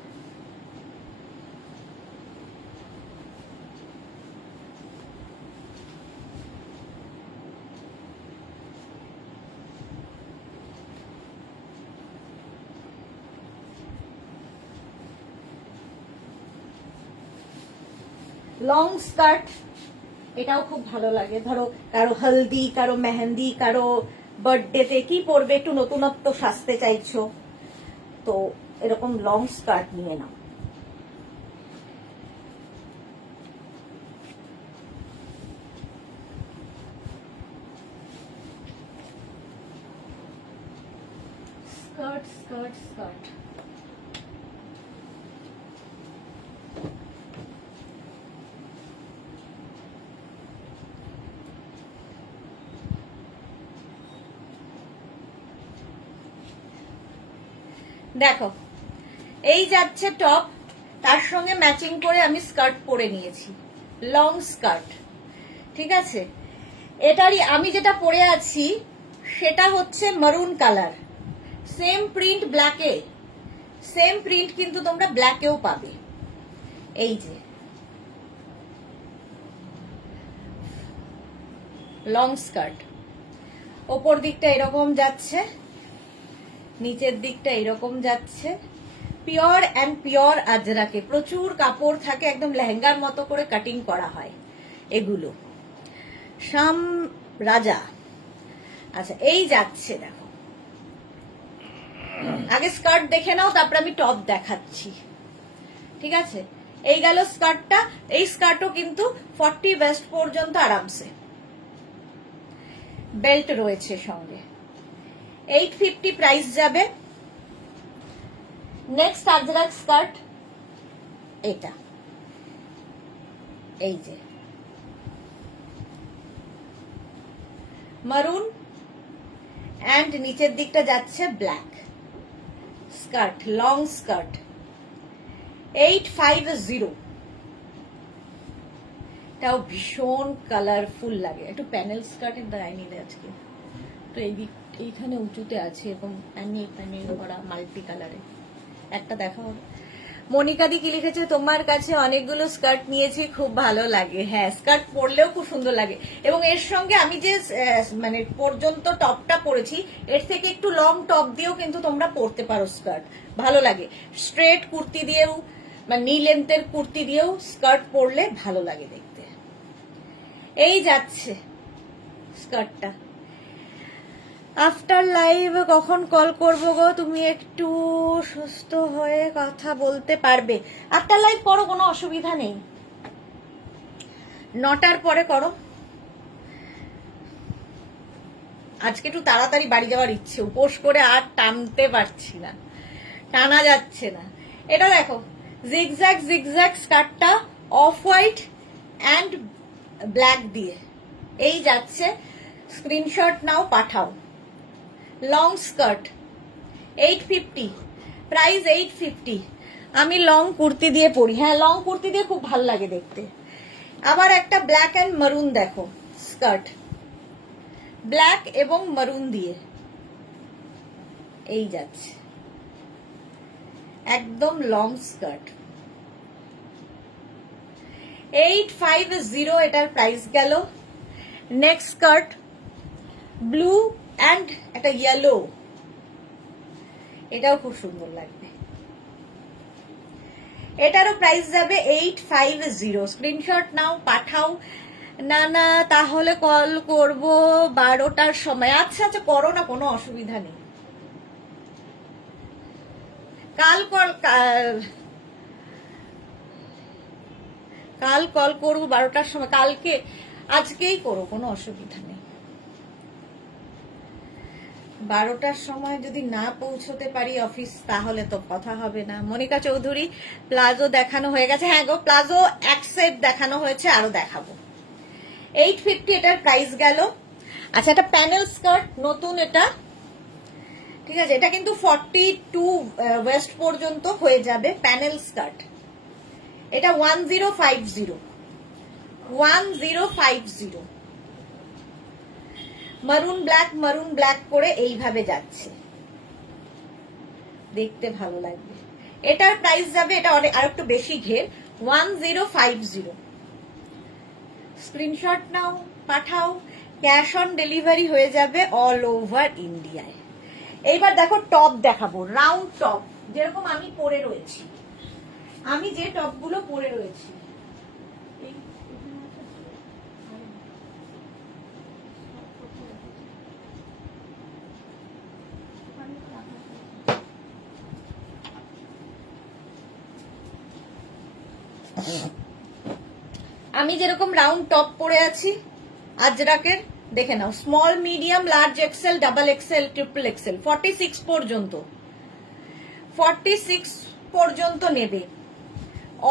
লং স্কার্ট, এটাও খুব ভালো লাগে। ধরো কারো হলদি, কারো মেহেন্দি, কারো বার্থডেতে কি পরবে, একটু নতুনত্ব সাজতে চাইছো, তো এরকম লং স্কার্ট নিয়ে নাও। Skirt skirt skirt. দেখো, এই যাচ্ছে টপ, তার সঙ্গে ম্যাচিং করে আমি স্কার্ট পরে নিয়েছি, লং স্কার্ট। ঠিক আছে, এটারই আমি যেটা পরে আছি সেটা হচ্ছে মারুন কালার, সেম প্রিন্ট ব্ল্যাকে, সেম প্রিন্ট কিন্তু তোমরা ব্ল্যাকেও পাবে। এই যে লং স্কার্ট, ওপর দিকটা এরকম যাচ্ছে, নিচের দিকটা এরকম যাচ্ছে। পিওর অ্যান্ড পিওর আজরাকে, প্রচুর কাপড় থাকে, একদম লেহেঙ্গার মতো করে কাটিং করা হয় এগুলো। শাম রাজা। আচ্ছা, এই যাচ্ছে, দেখো আগে স্কার্ট দেখে নাও, তারপর আমি টপ দেখাচ্ছি। ঠিক আছে, এই গেল স্কার্টটা। এই স্কার্টও কিন্তু 40 ওয়েস্ট পর্যন্ত আরামসে, বেল্ট রয়েছে সঙ্গে। 850 প্রাইস যাবে। নেক্সট আজরাক স্কার্ট, এটা এই যে মারুন অ্যান্ড নিচের দিকটা যাচ্ছে ব্ল্যাক স্কার্ট, লং স্কার্ট, 850। তাও ভীষণ কালারফুল লাগে, একটু প্যানেল স্কার্টের দেয়নি আজকে, তো এইখানে উঁচুতে আছে এরকম প্যানেল প্যানেল করা মাল্টি কালারে। একটা দেখাও। মনিকাদি কি লিখেছে, তোমার কাছে অনেকগুলো স্কার্ট নিয়েছি, খুব ভালো লাগে। হ্যাঁ, স্কার্ট পরলেও খুব সুন্দর লাগে, এবং এর সঙ্গে আমি যে মানে পর্যন্ত টপটা পরেছি, এর থেকে একটু লং টপ দিয়েও কিন্তু তোমরা পরতে পারো স্কার্ট, ভালো লাগে। স্ট্রেট কুর্তি দিয়েও বা নি লেন্থের কুর্তি দিয়েও স্কার্ট পরলে ভালো লাগে দেখতে। এই যাচ্ছে স্কার্টটা। আফটার লাইভ কখন কল করবো গো, তুমি একটু সুস্থ হয়ে কথা বলতে পারবে? আফটার লাইভ করো, কোনো অসুবিধা নেই, 9টার পরে করো। আজকে একটু তাড়াতাড়ি বাড়ি যাওয়ার ইচ্ছে, উপোস করে আর টানতে পারছি না, টানা যাচ্ছে না। এটা দেখো, জিগজ্যাগ জিগজ্যাগ স্কার্টটা অফ হোয়াইট অ্যান্ড ব্ল্যাক দিয়ে, এই যাচ্ছে। স্ক্রিনশট নাও, পাঠাও। Long skirt 850 price, 850। আমি লং কুর্তি দিয়ে পরি, হ্যাঁ লং কুর্তি দিয়ে খুব ভালো লাগে দেখতে। আবার একটা ব্ল্যাক অ্যান্ড মারুন দেখো স্কার্ট, ব্ল্যাক এবং মারুন দিয়ে এই যাচ্ছে, একদম লং স্কার্ট, 850 এটার প্রাইস গেল। নেক্সট স্কার্ট ব্লু অ্যান্ড একটা ইয়েলো, এটাও খুব সুন্দর লাগবে, এটারও প্রাইস যাবে 850। স্ক্রিনশট নাও, পাঠাও। না না, তাহলে কল করব 12টার সময়। আচ্ছা আচ্ছা, করো না, কোনো অসুবিধা নেই। কাল কল করবো 12টার সময়, কালকে, আজকেই করো, কোনো অসুবিধা নেই। 12টার সময় যদি না পৌঁছতে পারি অফিস, তাহলে তো কথা হবে না। মনিকা চৌধুরী, প্লাজো দেখানো হয়ে গেছে। হ্যাঁ গো, প্লাজো এক সেট দেখানো হয়েছে, আরো দেখাবো। 850 এটার প্রাইস গেল। আচ্ছা, এটা প্যানেল স্কার্ট, নতুন এটা, ঠিক আছে। এটা কিন্তু 42 ওয়েস্ট পর্যন্ত হয়ে যাবে, প্যানেল স্কার্ট। এটা 1050 মারুন ব্ল্যাক করে এইভাবে যাচ্ছে, দেখতে ভালো লাগবে। এটার প্রাইস যাবে, এটা আর একটু বেশি ঘের, 1050। স্ক্রিনশট নাও, পাঠাও, ক্যাশ অন ডেলিভারি হয়ে যাবে অল ওভার ইন্ডিয়ায়। এইবার দেখো টপ দেখাবো, রাউন্ড টপ, যেরকম আমি পরে রয়েছি, আমি যে টপগুলো পরে রয়েছি। আমি যেরকম রাউন্ড টপ পরে আছি আজরাকের, দেখে নাও, small medium large XL double XL triple XL 46 পর্যন্ত, 46 পর্যন্ত নেবে।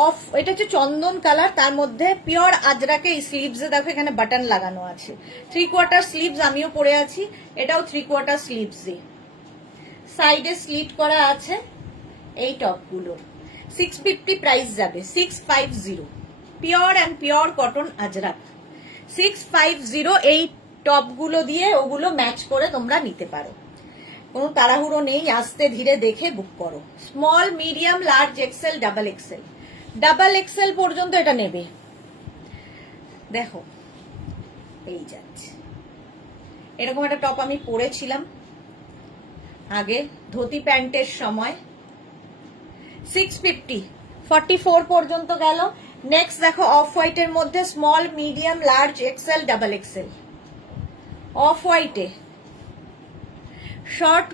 অফ, এটা হচ্ছে চন্দন কালার, তার মধ্যে পিওর আজরাকে। এই স্লিভসে দেখো এখানে বাটন লাগানো আছে, 3/4 স্লিভস আমিও পরে আছি, এটাও 3/4 স্লিভসে, সাইডে স্লিট করা আছে। এই টপগুলোর 650 প্রাইস যাবে, 650, pure and pure cotton Ajrak, 650। এই টপগুলো দিয়ে ওগুলো ম্যাচ করে তোমরা নিতে পারো, কোনো তাড়াহুড়ো নেই, আস্তে ধীরে দেখে বুক করো। Small medium large XL double XL পর্যন্ত এটা নেবে। দেখো এই যাচ্ছে, এরকম একটা টপ আমি পরেছিলাম আগে ধুতি প্যান্টের সময়, 650, 44 পর্যন্ত গেল। নেক্সট দেখো অফ হোয়াইটের মধ্যে small medium large XL double XL, off হোয়াইটে শর্ট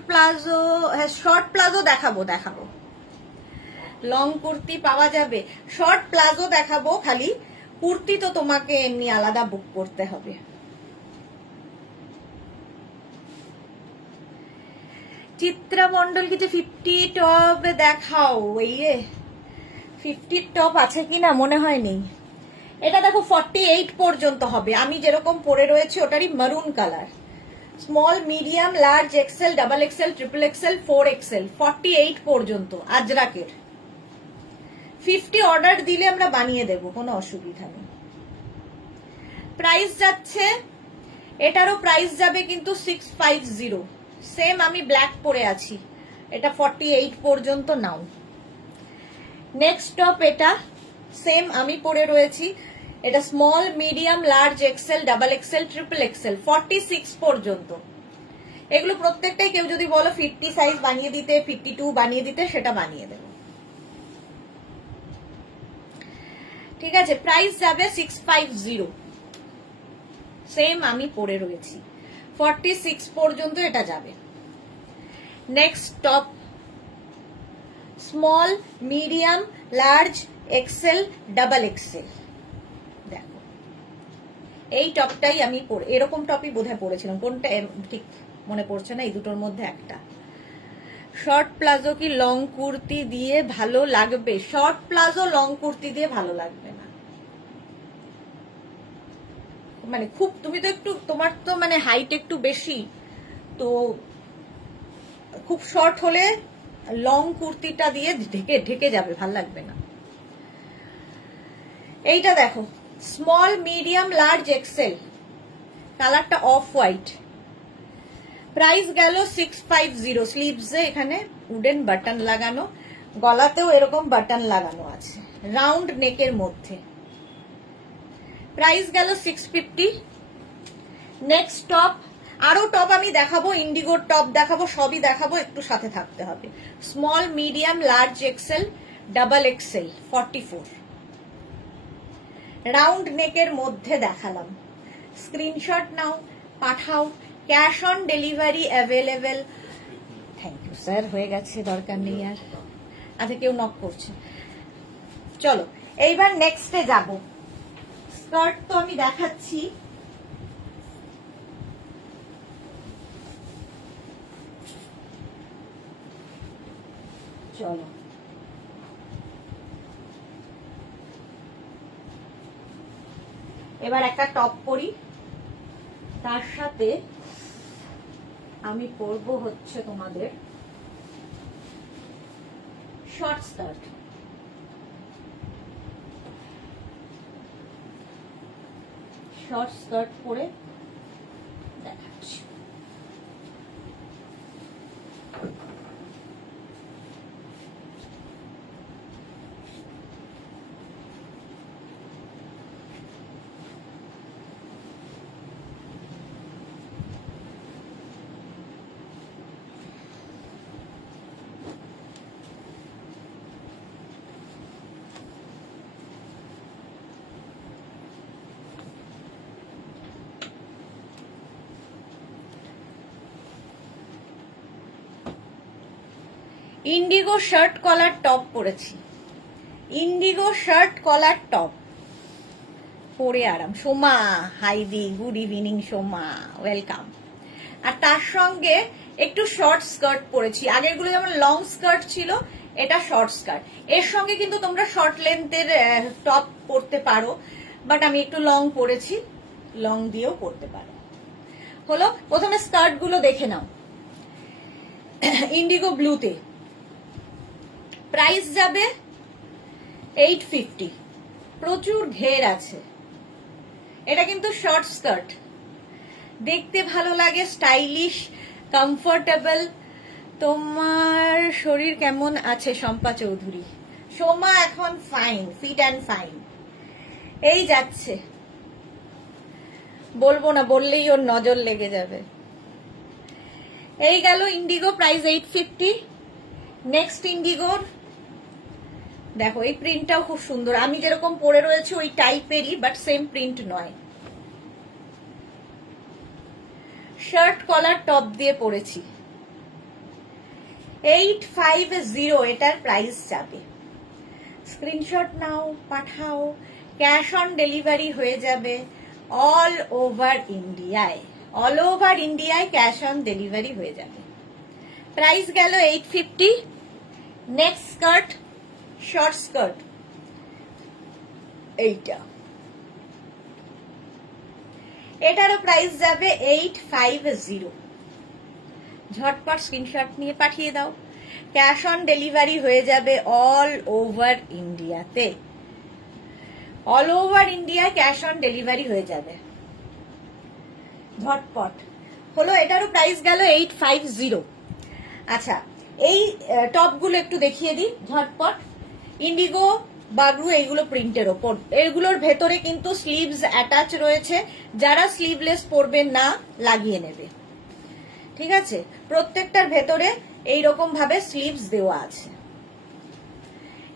প্লাজো দেখাবো, লং কুর্তি পাওয়া যাবে, শর্ট প্লাজো দেখাবো, খালি কুর্তি তো তোমাকে এমনি আলাদা বুক করতে হবে। চিত্রা মন্ডল কিছু 50 টপ দেখাও, এই 50 টপ আছে কিনা মনে হয় নেই। এটা দেখো 48 পর্যন্ত হবে, আমি যেরকম পরে রয়েছে ওটারই maroon colour, small medium large XL double XL triple XL 4XL 48 পর্যন্ত আজরাকের। 50 অর্ডার দিলে আমরা বানিয়ে দেব, কোনো অসুবিধা নেই। প্রাইস যাচ্ছে, এটারও প্রাইস যাবে কিন্তু 650, সেম আমি ব্ল্যাক পরে আছি, এটা 48 পর্যন্ত নাও। নেক্সট টপ, এটা সেম আমি পরে রয়েছি, এটা small medium large XL double XL triple XL 46 পর্যন্ত। এগুলো প্রত্যেকটাই কেউ যদি বলো 50 সাইজ বানিয়ে দিতে, 52 বানিয়ে দিতে, সেটা বানিয়ে দেবো, ঠিক আছে। প্রাইস যাবে 650, সেম আমি পরে রয়েছি, 46 পর্যন্ত এটা যাবে। Next top, small medium large XL double Excel, দেখো এই টপটাই আমি পরে, এরকম টপই বোধহয় পরেছিলাম, কোনটা ঠিক মনে পড়ছে না, এই দুটোর মধ্যে একটা। শর্ট প্লাজো কি লং কুর্তি দিয়ে ভালো লাগবে? শর্ট প্লাজো লং কুর্তি দিয়ে ভালো লাগবে না, মানে খুব, তুমি তো একটু, তোমার তো মানে হাইট একটু বেশি, তো খুব শর্ট হলে লং কুর্তিটা দিয়ে ঢেকে যাবে, ভাল লাগবে না। এইটা দেখো স্মল মিডিয়াম লার্জ এক্সেল, কালারটা অফ হোয়াইট, প্রাইস গেল 650। স্লিভসে এখানে উডেন বাটন লাগানো, গলাতেও এরকম বাটন লাগানো আছে, রাউন্ড নেকের মধ্যে, প্রাইস গেল 650। নেক্সট টপ, আরো টপ আমি দেখাবো, ইন্ডিগোর টপ দেখাবো, সবই দেখাবো, একটু সাথে থাকতে হবে। Small medium large XL double XL 44, round নেকের মধ্যে দেখালাম। স্ক্রিনশট নাও, পাঠাও, cash on delivery available. Thank you sir, হয়ে গেছে, দরকার নেই আর। আচ্ছা, কেউ নক করছে, চলো এইবার নেক্সটে যাব। স্কার্ট তো আমি দেখাচ্ছি, চলো এবার একটা টপ পরি, তার সাথে আমি পরব হচ্ছে তোমাদের শর্ট স্কার্ট। শর্ট স্কার্ট পরে দেখাচ্ছি। ইন্ডিগো শার্ট কলার টপ পরেছি, ইন্ডিগো শার্ট কলার টপ পরে আরাম। সোমা হাইদি, গুড ইভিনিং সোমা, ওয়েলকাম। আর তার সঙ্গে একটু শর্ট স্কার্ট পরেছি, আগেরগুলো যেমন লং স্কার্ট ছিল, এটা শর্ট স্কার্ট। এর সঙ্গে কিন্তু তোমরা শর্ট লেন্থের টপ পরতে পারো, বাট আমি একটু লং পরেছি, লং দিয়েও পরতে পারো। হলো, প্রথমে স্কার্ট গুলো দেখে নাও। ইন্ডিগো ব্লুতে প্রাইস যাবে 850, প্রচুর ঘের আছে। এটা কিন্তু শর্ট স্কার্ট, দেখতে ভালো লাগে, স্টাইলিশ, কমফোর্টেবল। তোমার শরীর কেমন আছে শম্পা চৌধুরী? সোমা এখন ফাইন, ফিট অ্যান্ড ফাইন। এই যাচ্ছে, বলবো না, বললেই ওর নজর লেগে যাবে। এই গেল ইন্ডিগো, প্রাইস 850। নেক্সট ইন্ডিগোর দেখো, এই প্রিন্টটাও খুব সুন্দর। আমি যেরকম পরে রয়েছে ওই টাইপেরই, বাট সেম প্রিন্ট নয়। শার্ট কলার টপ দিয়ে পরেছি, 850 এটার প্রাইস যাবে। স্ক্রিনশট নাও, পাঠাও, ক্যাশ অন ডেলিভারি হয়ে যাবে অল ওভার ইন্ডিয়ায়। অল ওভার ইন্ডিয়ায় ক্যাশ অন ডেলিভারি হয়ে যাবে। প্রাইস গেল 850। নেক্সট স্কার্ট, শর্ট স্কার্ট, এইটা, এটারও প্রাইস যাবে 850। ঝটপট স্ক্রিনশট নিয়ে পাঠিয়ে দাও, ক্যাশ অন ডেলিভারি হয়ে যাবে অল ওভার ইন্ডিয়াতে। All over India cash on delivery হয়ে যাবে, ঝটপট। হলো, এটারও প্রাইস গেল 850। আচ্ছা, এই টপগুলো একটু দেখিয়ে দিই ঝটপট। ইন্ডিগো বাগরু, এইগুলো প্রিন্টের ওপর। এগুলোর ভেতরে কিন্তু স্লিভস অ্যাটাচ রয়েছে, যারা স্লিভলেস পরবে না লাগিয়ে নেবে, ঠিক আছে? প্রত্যেকটার ভেতরে এইরকম ভাবে স্লিভস দেওয়া আছে।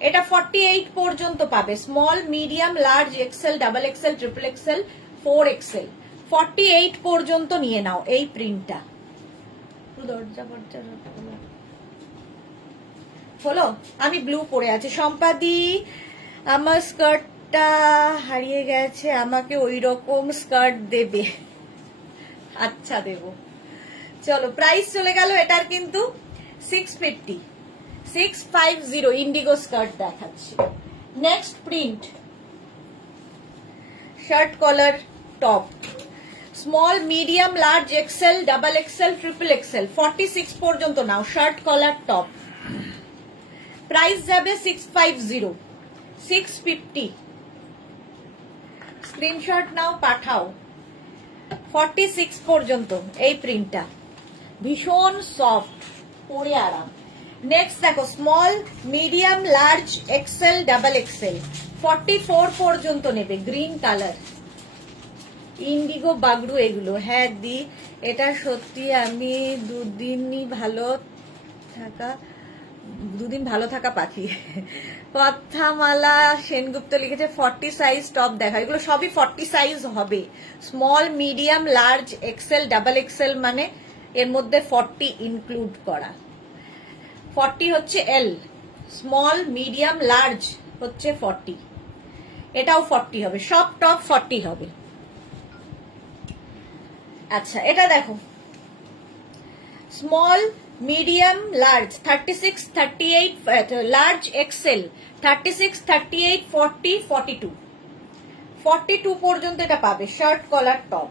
এটা 48 পর্যন্ত পাবে, small, medium, large, XL, double XL, triple XL, 4XL, 48 পর্যন্ত নিয়ে নাও এই প্রিন্টটা। হলো, আমি ব্লু পরে আছি। সম্পাদি, আমার স্কার্টটা হারিয়ে গেছে, আমাকে ওই রকম স্কার্ট দেবে? আচ্ছা, দেব। চলো, প্রাইস চলে গেল এটার কিন্তু 650, 650 ইন্ডিগো স্কার্ট দেখাচ্ছি। Next print, shirt collar top, small, medium, large, XL, double XL, triple XL, 46 পর্যন্ত নাও। শার্ট কলার টপ, প্রাইস যাবে 650, 650। স্ক্রিনশট নাও, পাঠাও। 46 পর্যন্ত এই প্রিন্টটা, ভীষণ সফট, পরে আরাম। নেক্সট দেখো, small, medium, large, XL, double XL, 44 পর্যন্ত নেবে। গ্রিন কালার, ইন্ডিগো বাগরু এগুলো। হ্যাঁ দি, এটা সত্যি। আমি দুদিন ভালো থাকা পাখি। কথামালা সেনগুপ্ত লিখেছে 40 সাইজ টপ দেখা। এগুলো সবই 40 সাইজ হবে। Small, medium, large, XL, double XL, মানে এর মধ্যে 40 ইনক্লুড করা। 40 হচ্ছে এল, স্মল, মিডিয়াম, লার্জ হচ্ছে 40, এটাও 40 হবে, সব টপ 40 হবে। আচ্ছা, এটা দেখো, small, medium, large, 36, 38, large, XL, 36, 38, 40, 42, 42 পর্যন্ত এটা পাবে। Shirt collar top,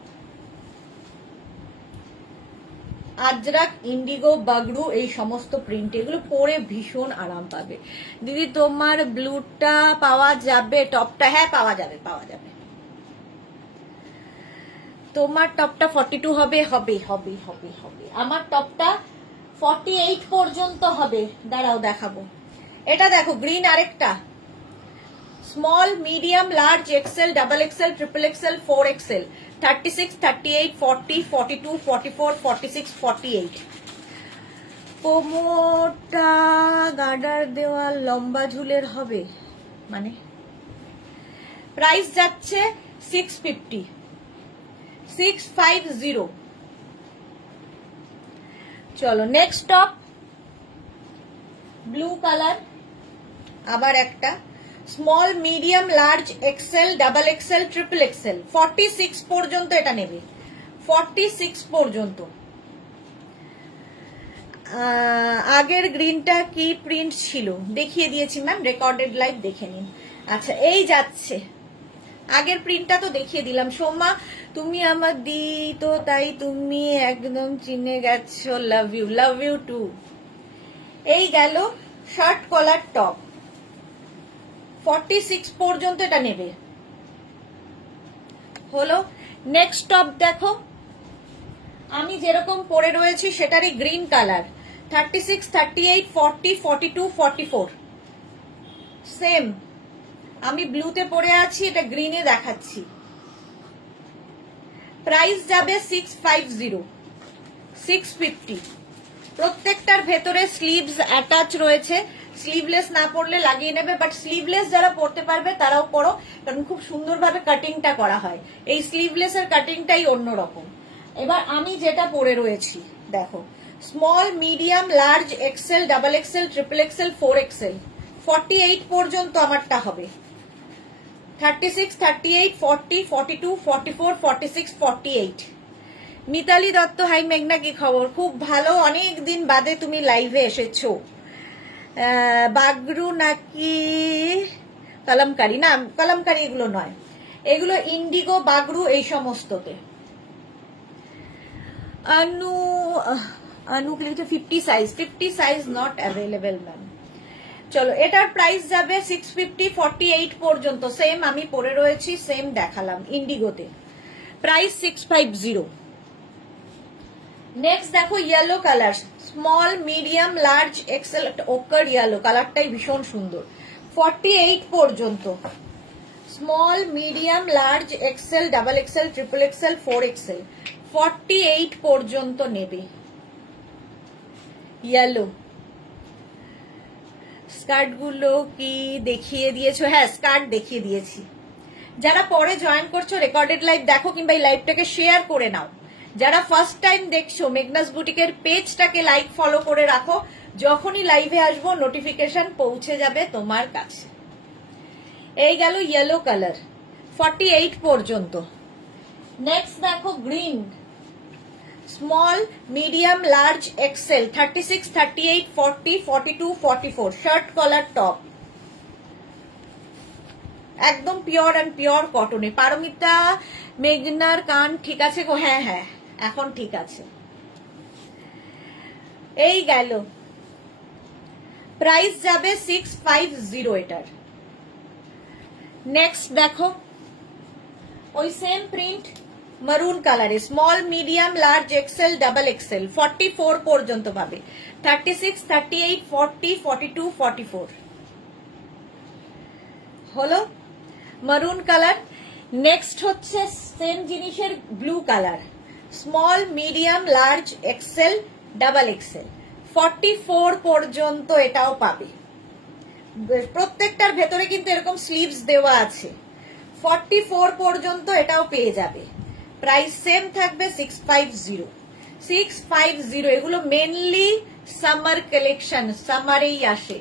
Ajrak, indigo, Bagru, এই সমস্ত প্রিন্ট, এগুলো পরে ভীষণ আরাম পাবে। দিদি তোমার ব্লুটা পাওয়া যাবে? টপটা হ্যাঁ পাওয়া যাবে, পাওয়া যাবে। তোমার টপটা 42 হবে? হবে হবে হবে হবে। আমার টপটা 48 পর্যন্ত হবে। দাঁড়াও দেখাবো। এটা দেখো গ্রিন আরেকটা, small, medium, large, XL, double XL, triple XL, 4XL, 36, 38, 40, 42, 44, 46, 48। কোমরটা গার্ডার দেওয়া লম্বা ঝুলের হবে মানে। প্রাইস যাচ্ছে 650, 650। চলো নেক্সট টপ, ব্লু কালার, আবার একটা small, medium, large, XL, double XL, triple XL, 46 পর্যন্ত এটা নেবে, 46 পর্যন্ত। আগের গ্রিনটা কি প্রিন্ট ছিল? দেখিয়ে দিয়েছি ম্যাম, রেকর্ডেড লাইভ দেখে নিন। আচ্ছা এই যাচ্ছে, আগের প্রিন্টটা তো দেখিয়ে দিলাম। সোমা তুমি আমার দি তো তাই তুমি একদম চিনে গেছো, লাভ ইউ টু। এই গেল শার্ট কলার টপ, 46 পর্যন্ত এটা নেবে। হলো নেক্সট টপ দেখো, আমি যেরকম পরে রয়েছি সেটারই গ্রিন কালার, 36, 38, 40, 42, 44, সেম। আমি ব্লুতে পরে আছি, এটা গ্রিনে দেখাচ্ছি। প্রাইস যাবে 650, 650। প্রত্যেকটার ভেতরে স্লিভস অ্যাটাচ রয়েছে, স্লিভলেস না পরলে লাগিয়ে নেবে, বাট স্লিভলেস যারা পরতে পারবে তারাও পরো, কারণ খুব সুন্দরভাবে কাটিংটা করা হয়। এই স্লিভলেস এর কাটিংটাই অন্যরকম। এবার আমি যেটা পরে রয়েছি দেখো, small, medium, large, XL, double XL, triple XL, 4XL, 48 পর্যন্ত আমারটা হবে। 36, 38, 40, 42, 44, 46, 48। মিতালি দত্ত, হাই মেঘনা, কি খবর? খুব ভালো, অনেক দিন বাদে তুমি লাইভে এসেছো। বাগরু নাকি কলমকারি? না কলমকারি এগুলো নয়, এগুলো ইন্ডিগো, বাগরু, এই সমস্ততে। অনু 50 size, 50 size not available ma'am. চলো এটার প্রাইস যাবে 650, 48 পর্যন্ত, সেম আমি পরে রয়েছি, সেম দেখালাম ইন্ডিগোতে। প্রাইস 650। নেক্সট দেখো yellow colour, small, medium, large, XL, ochre yellow কালারটাই ভীষণ সুন্দর, 48 পর্যন্ত। Small, medium, large, XL, double XL, triple XL, 4XL, 48 পর্যন্ত নেবে। ইয়েলো স্কার্ট গুলো কি দেখিয়ে দিয়েছো? হ্যাঁ স্কার্ট দেখিয়ে দিয়েছি। যারা পরে জয়েন করছো রেকর্ডেড লাইভ দেখো, কিংবা এই লাইভটাকে শেয়ার করে নাও। যারা ফার্স্ট টাইম দেখছো মেঘনাস বুটিকের পেজটাকে লাইক ফলো করে রাখো, যখনই লাইভে আসবো নোটিফিকেশন পৌঁছে যাবে তোমার কাছে। এই গেল ইয়েলো কালার, 48 পর্যন্ত। নেক্সট দেখো green, small, medium, large, XL, 36, 38, 40, 42, 44, shirt collar top, একদম পিওর অ্যান্ড পিওর কটনে। পারমিতা, মেঘনার কান ঠিক আছে গো? হ্যাঁ হ্যাঁ এখন ঠিক আছে। এই গেল, প্রাইস যাবে 650 এটার। নেক্সট দেখো ওই সেম প্রিন্ট, মারুন কালারে, small, medium, large, XL, double XL, 44 পর্যন্ত পাবে, 36, 38, 40, 42, 44। হলো মারুন কালার। নেক্সট হচ্ছে সেম জিনিসের blue colour, small, medium, large, XL, double XL, 44 পর্যন্ত এটাও পাবে। প্রত্যেকটার ভেতরে কিন্তু এরকম স্লিভস দেওয়া আছে, 44 পর্যন্ত এটাও পেয়ে যাবে। প্রাইস সেম থাকবে 650, 650। এগুলো মেনলি সামার কালেকশন, সামারেই আসে।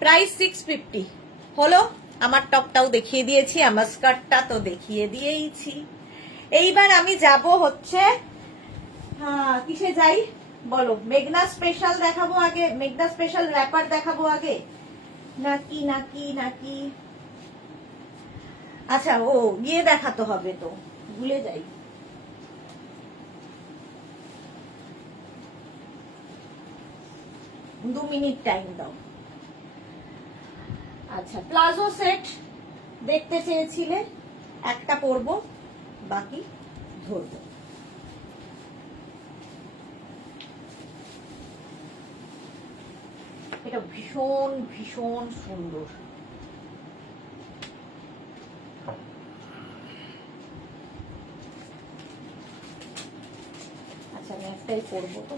প্রাইস 650। হলো আমার টপটাও দেখিয়ে দিয়েছি, আমার স্কার্টটা তো দেখিয়ে দিয়েইছি। এইবার আমি যাব হচ্ছে কিসে যাই বলো? মেঘনা স্পেশাল দেখাবো আগে, মেঘনা স্পেশাল র্যাপার দেখাবো আগে, নাকি নাকি নাকি আচ্ছা ও গিয়ে দেখাতে হবে তো, ভুলে যাই। 2 মিনিট টাইম দাও। আচ্ছা, প্লাজো সেট দেখতে চেয়েছিলে, একটা পরবো, বাকি ধরবো। এটা ভীষণ ভীষণ সুন্দর। আচ্ছা, আমি একটাই পরবো তো।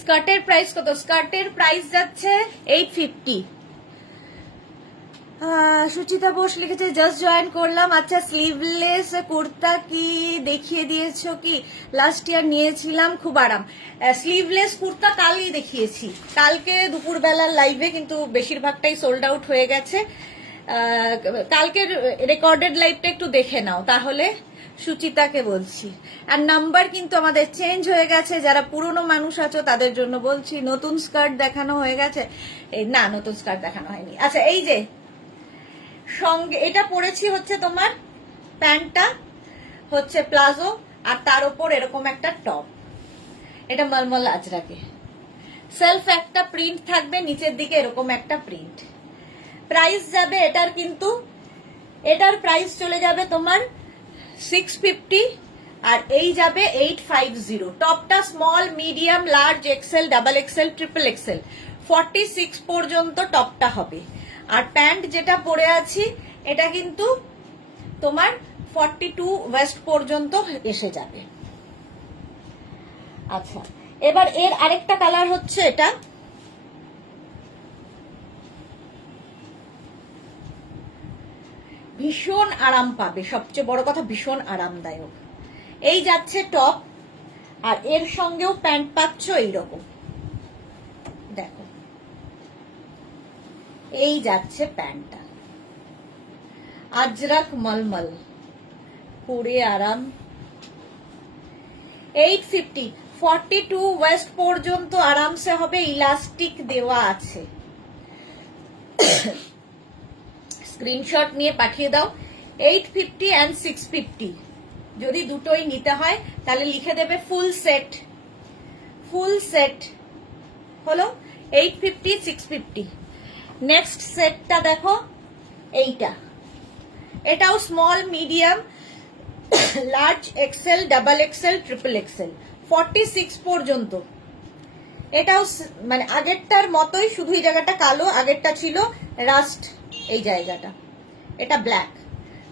স্কার্টের প্রাইস কত? স্কার্টের প্রাইস যাচ্ছে 850। সুচিতা বোস লিখেছে জাস্ট জয়েন করলাম। আচ্ছা, স্লিভলেস কুর্তা কি দেখিয়ে দিয়েছো? কি লাস্ট ইয়ার নিয়েছিলাম, খুব আরাম। স্লিভলেস কুর্তা কালই দেখিয়েছি, কালকে দুপুরবেলার লাইভে, কিন্তু বেশিরভাগটাই সোল্ড আউট হয়ে গেছে। কালকের রেকর্ডেড লাইভটা একটু দেখে নাও তাহলে। সুচিতাকে বলছি। আর নাম্বার কিন্তু আমাদের চেঞ্জ হয়ে গেছে, যারা পুরনো মানুষ আছো তাদের জন্য বলছি। নতুন স্কার্ট দেখানো হয়ে গেছে? না, নতুন স্কার্ট দেখানো হয়নি। আচ্ছা, এই যে সঙ্গে এটা পরেছি হচ্ছে তোমার প্যান্টটা হচ্ছে প্লাজো, আর তার উপর এরকম একটা টপ। এটা মলমল আজরাকে সেলফ একটা প্রিন্ট থাকবে, নিচের দিকে এরকম একটা প্রিন্ট। প্রাইস যাবে এটার, কিন্তু এটার প্রাইস চলে যাবে তোমার 650, আর এই যাবে 850। টপটা small, medium, large, XL, double XL, triple XL 46 পর্যন্ত টপটা হবে। আর প্যান্ট যেটা পরে আছি এটা কিন্তু তোমার 42 ওয়েস্ট পর্যন্ত এসে যাবে। আচ্ছা, এবার এর আরেকটা কালার হচ্ছে এটা, ভীষণ আরাম পাবে, সবচেয়ে বড় কথা ভীষণ আরামদায়ক। এই যাচ্ছে টপ, আর এর সঙ্গেও প্যান্ট পাচ্ছ এইরকম, দেখো এই যাচ্ছে প্যান্টটা, আজরাক মলমল, পরে আরাম। 850, 42 ওয়েস্ট পর্যন্ত আরামসে হবে, ইলাস্টিক দেওয়া আছে। স্ক্রিনশট নিয়ে পাঠিয়ে দাও। 850 and 650, যদি দুটোই নিতে হয় তাহলে লিখে দেবে ফুল সেট। ফুল সেট হলো 850, 650। নেক্সট সেটটা দেখো, এইটা, এটাও small, medium, large, XL, double XL, triple XL 46 পর্যন্ত। এটাও মানে আগেরটার মতোই, শুধু এই জায়গাটা কালো, আগেরটা ছিল রাস্ট এই জায়গাটা, এটা ব্ল্যাক।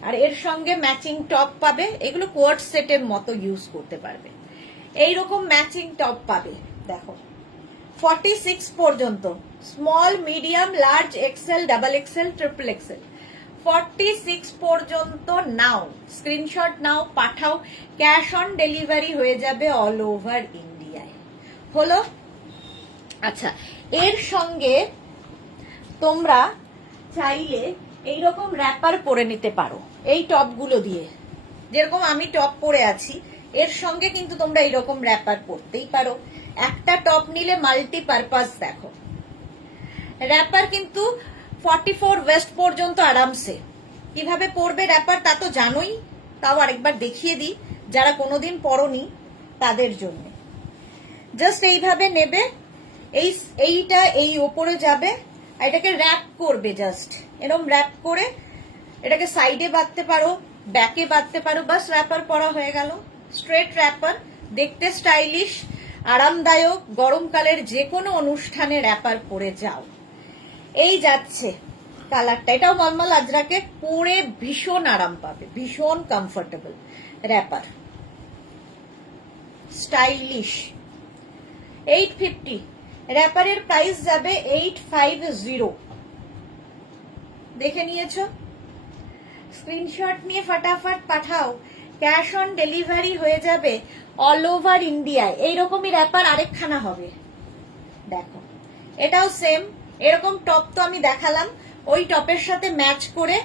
আর এর সঙ্গে ম্যাচিং টপ পাবে, এগুলো কোয়ার্ট সেটের মতো ইউজ করতে পারবে। এইরকম ম্যাচিং টপ পাবে, দেখো 46 পর্যন্ত, small, medium, large, XL, double XL, triple XL 46 পর্যন্ত নাও। স্ক্রিনশট নাও, পাঠাও, ক্যাশ অন ডেলিভারি হয়ে যাবে অল ওভার ইন্ডিয়ায়। হলো? আচ্ছা, এর সঙ্গে তোমরা চাইলে এইরকম র্যাপার পরে নিতে পারো, এই টপগুলো দিয়ে, যেরকম আমি টপ পরে আছি, এর সঙ্গে কিন্তু তোমরা এইরকম র্যাপার পরতেই পারো। একটা টপ নিলে মাল্টিপারপাস। দেখো র্যাপার কিন্তু 44 ওয়েস্ট পর্যন্ত আরামসে। কিভাবে পরবে র্যাপার তা তো জানোই, তাও আরেকবার দেখিয়ে দিই যারা কোনোদিন পরনি তাদের জন্য। জাস্ট এইভাবে নেবে, এইটা এই ওপরে যাবে, আর এটাকে র্যাপ করবে, জাস্ট এরকম র্যাপ করে এটাকে সাইডে বাঁধতে পারো, ব্যাকে বাঁধতে পারো, বাস র্যাপার পরা হয়ে গেল। স্ট্রেট র্যাপার, দেখতে স্টাইলিশ, আরামদায়ক, গরমকালের যে কোনো অনুষ্ঠানে র্যাপার পরে যাও। এই যাচ্ছে কালারটা, এটাও মলমল আজরাকে, পরে ভীষণ আরাম পাবে, ভীষণ কমফোর্টেবল র্যাপার, স্টাইলিশ। 850, র্যাপারের প্রাইস যাবে 850। দেখে নিয়েছো? স্ক্রিনশট নিয়ে ফটাফট পাঠাও, ক্যাশ অন ডেলিভারি হয়ে যাবে অল ওভার ইন্ডিয়ায়। এইরকমই র্যাপার আরেকখানা হবে, দেখো এটাও সেম। এরকম টপ তো আমি দেখালাম, ওই টপের সাথে ম্যাচ করে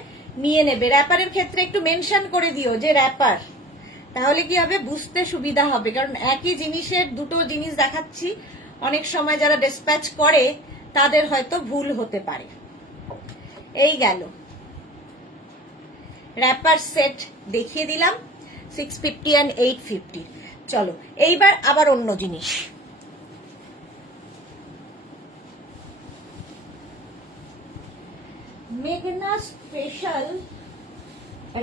নিয়ে নেবে। র্যাপারের ক্ষেত্রে একটু মেনশন করে দিও যে র্যাপার, তাহলে কি হবে বুঝতে সুবিধা হবে, কারণ একই জিনিসের দুটো জিনিস দেখাচ্ছি, অনেক সময় যারা ডিসপ্যাচ করে তাদের হয়তো ভুল হতে পারে। এই গেল র্যাপার সেট দেখিয়ে দিলাম 650 and 850। চলো এইবার আবার অন্য জিনিস, মেঘনা স্পেশাল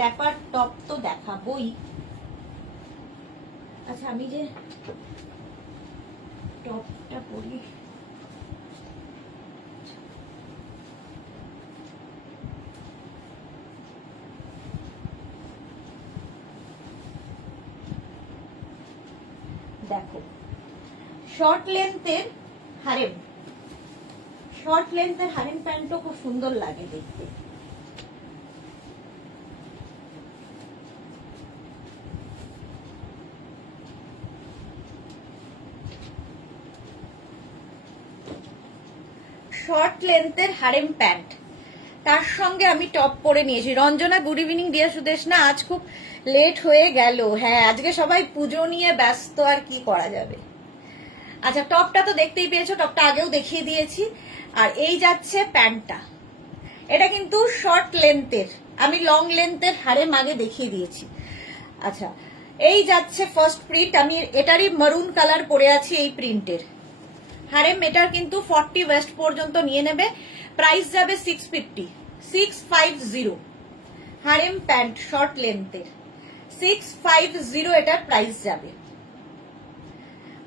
র্যাপার টপ তো দেখাবই। আচ্ছা আমি যে টপটা পরি, দেখো শর্ট লেন্থের হারেম, শর্ট লেন্থের হারেম প্যান্টও খুব সুন্দর লাগে দেখতে। শর্ট লেন্থের হারেম প্যান্ট, তার সঙ্গে আমি টপ পরে নিয়েছি। Ranjana good evening deer Sudesh. না আজ খুব লেট হয়ে গেল, হ্যাঁ আজকে সবাই পুজো নিয়ে ব্যস্ত, আর কি করা যাবে। আচ্ছা টপটা তো দেখতেই পেয়েছো, টপটা আগেও দেখিয়ে দিয়েছি। আর এই যাচ্ছে প্যান্টটা, এটা কিন্তু শর্ট লেন্থের, আমি লং লেন্থের হারেম আগে দেখিয়ে দিয়েছি। আচ্ছা এই যাচ্ছে ফার্স্ট প্রিন্ট, আমি এটারই মারুন কালার পরে আছি এই প্রিন্টের হারেম। এটার কিন্তু 40 ওয়েস্ট পর্যন্ত নিয়ে নেবে, প্রাইস যাবে 650 হারেম প্যান্ট শর্ট লেন্থের 650 এটার প্রাইস যাবে।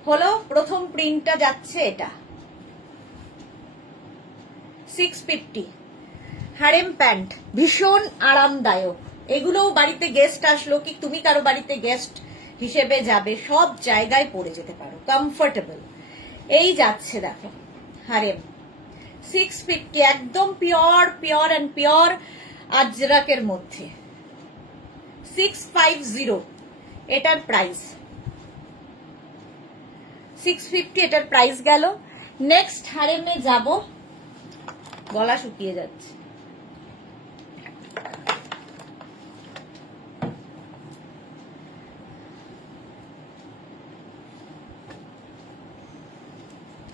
হলো প্রথম প্রিন্টটা যাচ্ছে এটা 650 হারেম প্যান্ট, ভীষণ আরামদায়ক। এগুলোও বাড়িতে গেস্ট আসলো, কি তুমি কারো বাড়িতে গেস্ট হিসেবে যাবে, সব জায়গায় পরে যেতে পারো, কমফোর্টেবল। এই যাচ্ছে দেখো হারেম 650, একদম পিওর পিওর অ্যান্ড পিওর আজরাকের মধ্যে 650 এটার প্রাইস, 650 এটার প্রাইস গেল। নেক্সট হারেমে যাব, গলা শুকিয়ে যাচ্ছে।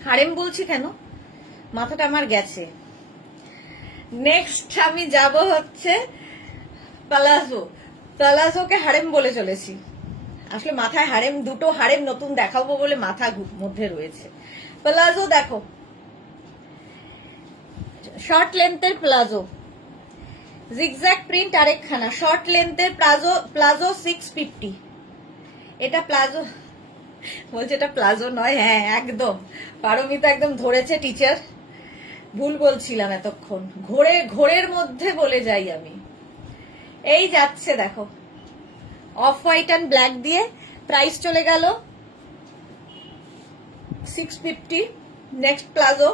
হারেম বলছি কেন, মাথাটা আমার গেছে। নেক্সট আমি যাব হচ্ছে পালাজো, পালাজোকে হারেম বলে চলেছি, আসলে মাথায় হারেম, দুটো হারেম নতুন দেখাবো বলে মাথা মধ্যে রয়েছে। প্লাজো দেখো, শর্ট লেন্থের প্লাজো, জিগজ্যাগ প্রিন্ট আরেকখানা, শর্ট লেন্থের প্লাজো, প্লাজো 650। এটা প্লাজো বলছে, এটা প্লাজো নয়, হ্যাঁ একদম পারমিতা একদম ধরেছে টিচার, ভুল বলছিলাম এতক্ষণ, ঘোরের মধ্যে বলে যাই আমি। এই যাচ্ছে দেখো অফ হোয়াইট অ্যান্ড ব্ল্যাক দিয়ে, প্রাইস চলে গেল 650। নেক্সট প্লাজো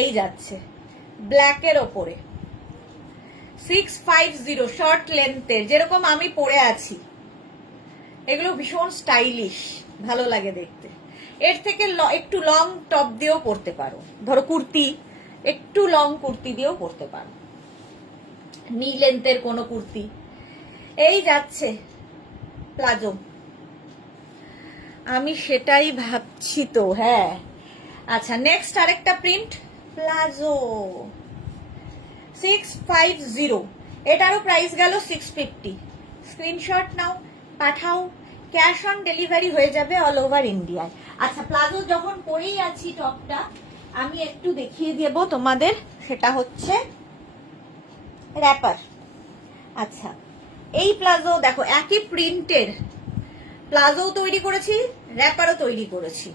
এই যাচ্ছে ব্ল্যাকের ওপরে 650 শর্ট লেন্থের, যেরকম আমি পরে আছি। এগুলো ভীষণ স্টাইলিশ, ভালো লাগে দেখতে। এর থেকে একটু লং টপ দিয়েও পরতে পারো, ধরো কুর্তি, একটু লং কুর্তি দিয়েও পরতে পারো, নি লেন্থের কোনো কুর্তি। এই যাচ্ছে প্লাজো, আমি সেটাই ভাবছি তো, হ্যাঁ। আচ্ছা নেক্সট আরেকটা প্রিন্ট প্লাজো 650, এটারও প্রাইস গেল 650। স্ক্রিনশট নাও, পাঠাও, ক্যাশ অন ডেলিভারি হয়ে যাবে অল ওভার ইন্ডিয়ায়। আচ্ছা প্লাজো যখন পরেই আছি টপটা আমি একটু দেখিয়ে দেব তোমাদের, সেটা হচ্ছে র্যাপার। আচ্ছা এই প্লাজো দেখো, একই প্রিন্টের প্লাজো তৈরি করেছি, র্যাপারও তৈরি করেছি,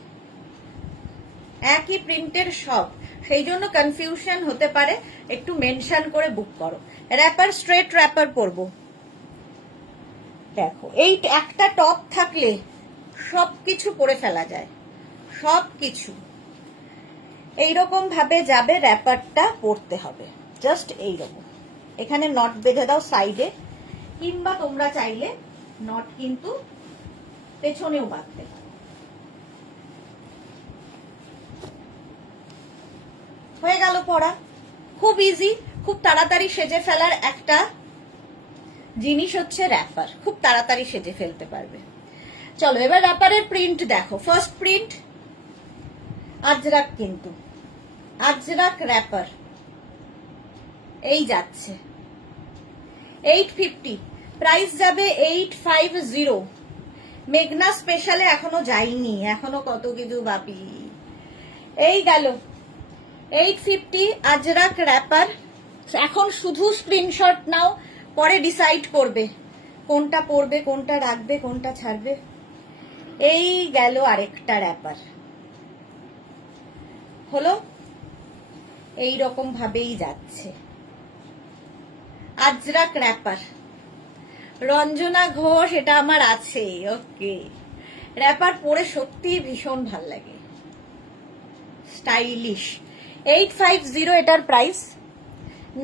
একই প্রিন্টের সব, সেই জন্য কনফিউশন হতে পারে, একটু মেনশন করে বুক করো। র্যাপার স্ট্রেট র্যাপার পরবো। দেখো এই একটা টপ থাকলে সবকিছু পরে ফেলা যায়, সবকিছু এইরকম ভাবে যাবে, র্যাপারটা পরতে হবে জাস্ট এইরকম। এখানে নট বেঁধে দাও সাইডে, কিংবা তোমরা চাইলে নট কিন্তু পেছনেও বাঁধতে পারো। হয়ে গেল পরা, খুব ইজি, খুব তাড়াতাড়ি সেজে ফেলার একটা জিনিস হচ্ছে র্যাপার, খুব তাড়াতাড়ি সেজে ফেলতে পারবে। চলো এবার র্যাপারের প্রিন্ট দেখো। ফার্স্ট প্রিন্ট আজরাক, কিন্তু আজরাক র্যাপার এই যাচ্ছে 850, প্রাইস যাবে 850। মেঘনা স্পেশালে এখনো যাইনি, এখনো কত কিছু বাকি। এই গেল 850 আজরাক র্যাপার। এখন শুধু স্ক্রিনশট নাও, পরে ডিসাইড করবে কোনটা পরবে, কোনটা রাখবে, কোনটা ছাড়বে। এই গেল আরেকটা র্যাপার, হলো এই রকম ভাবেই যাচ্ছে আজরাক র্যাপার। রঞ্জনা ঘোষ, এটা আমার আছে। ওকে, র্যাপার পরে সত্যি ভীষণ ভাল লাগে, স্টাইলিশ। 850 এটার price.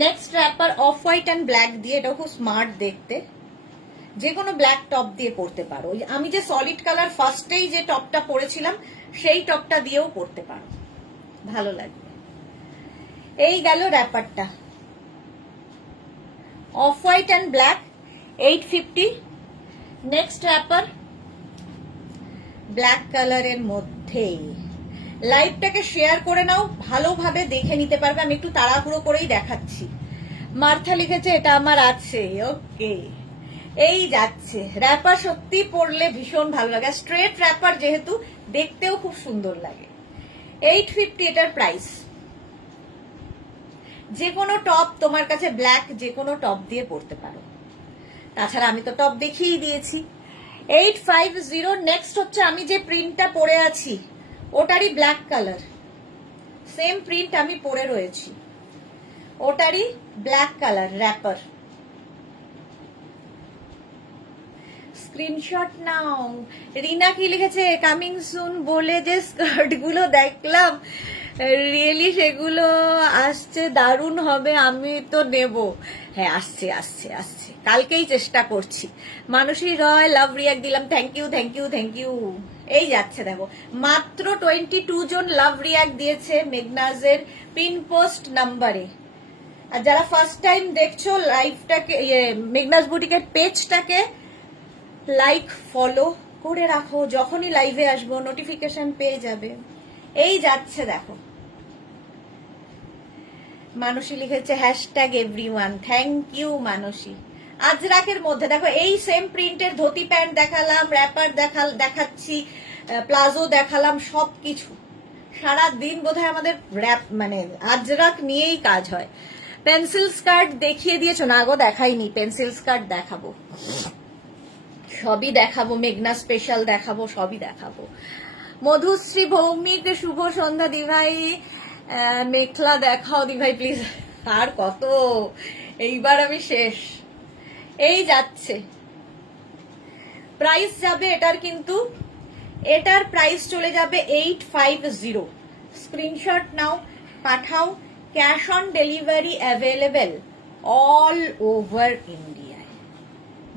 Next wrapper off white and black দিয়ে, এটা খুব স্মার্ট দেখতে, যে কোনো ব্ল্যাক টপ দিয়ে পরতে পারো। আমি যে সলিড কালার ফার্স্টেই যে টপটা পরেছিলাম সেই টপটা দিয়েও পরতে পারো, ভালো লাগবে। এই গেল র্যাপারটা, off white and black 850। Next wrapper black কালারের মধ্যে। লাইভটাকে শেয়ার করে নাও, ভালোভাবে দেখে নিতে পারবে। আমি একটু তাড়াহুড়ো করেই দেখাচ্ছি। মার্থা লিখেছে এটা আমার আছে। ওকে, এই যাচ্ছে র্যাপার, সত্যি পরলে ভীষণ ভালো লাগে। স্ট্রেট র্যাপার যেহেতু দেখতেও খুব সুন্দর লাগে। 850 এটার প্রাইস। যে কোনো টপ তোমার কাছে ব্ল্যাক, যে কোনো টপ দিয়ে পরতে পারো। তাছাড়া আমি তো টপ দেখিয়ে দিয়েছি। 850। নেক্সট হচ্ছে আমি যে প্রিন্টটা পরে আছি ওটারই ব্ল্যাক কালার, সেম প্রিন্ট আমি পরে রয়েছি, ওটারই ব্ল্যাক কালার র্যাপার। স্ক্রিনশট নাও। রিনা কি লিখেছে, কামিং সুন বলে যে স্কার্ট গুলো দেখলাম, রিয়েলি সেগুলো আসছে, দারুণ হবে, আমি তো নেব। হ্যাঁ, আসছে আসছে আসছে, কালকেই চেষ্টা করছি। মানসী রয় লাভ রিয়াক্ট দিলাম, thank you thank you thank you. এই যাচ্ছে দেখো, মাত্র 22 জন লাভ রিয়াক্ট দিয়েছে মেঘনাজের পিন পোস্ট নাম্বারে। আর যারা ফার্স্ট টাইম দেখছো লাইভটাকে, মেঘনাজ বুটিকের পেজটাকে লাইক ফলো করে রাখো, যখনই লাইভে আসবো নোটিফিকেশন পেয়ে যাবে। এই যাচ্ছে দেখো। মানসী লিখেছে হ্যাশট্যাগ এভরিওয়ান, থ্যাংক ইউ মানসী। আজরাকের মধ্যে দেখো, এই সেম প্রিন্টের ধুতি প্যান্ট দেখালাম, র্যাপার দেখাচ্ছি, প্লাজো দেখালাম, সবকিছু। সারা দিন বোধহয় আমাদের র্যাপ মানে আজরাক নিয়েই কাজ হয়। পেন্সিল স্কার্ট দেখিয়ে দিয়েছো না গো? দেখাইনি, পেন্সিল স্কার্ট দেখাবো, সবই দেখাবো, মেঘনা স্পেশাল দেখাবো, সবই দেখাবো। মধুশ্রী ভৌমিক শুভ সন্ধ্যা দিভাই, মেখলা দেখাও দিভাই প্লিজ। আর কত, এইবার আমি শেষ। এই যাচ্ছে, প্রাইস যাবে এটার, কিন্তু এটার প্রাইস চলে যাবে 850। স্ক্রিনশট নাও, পাঠাও। Cash on delivery available all over ইন্ডিয়ায়।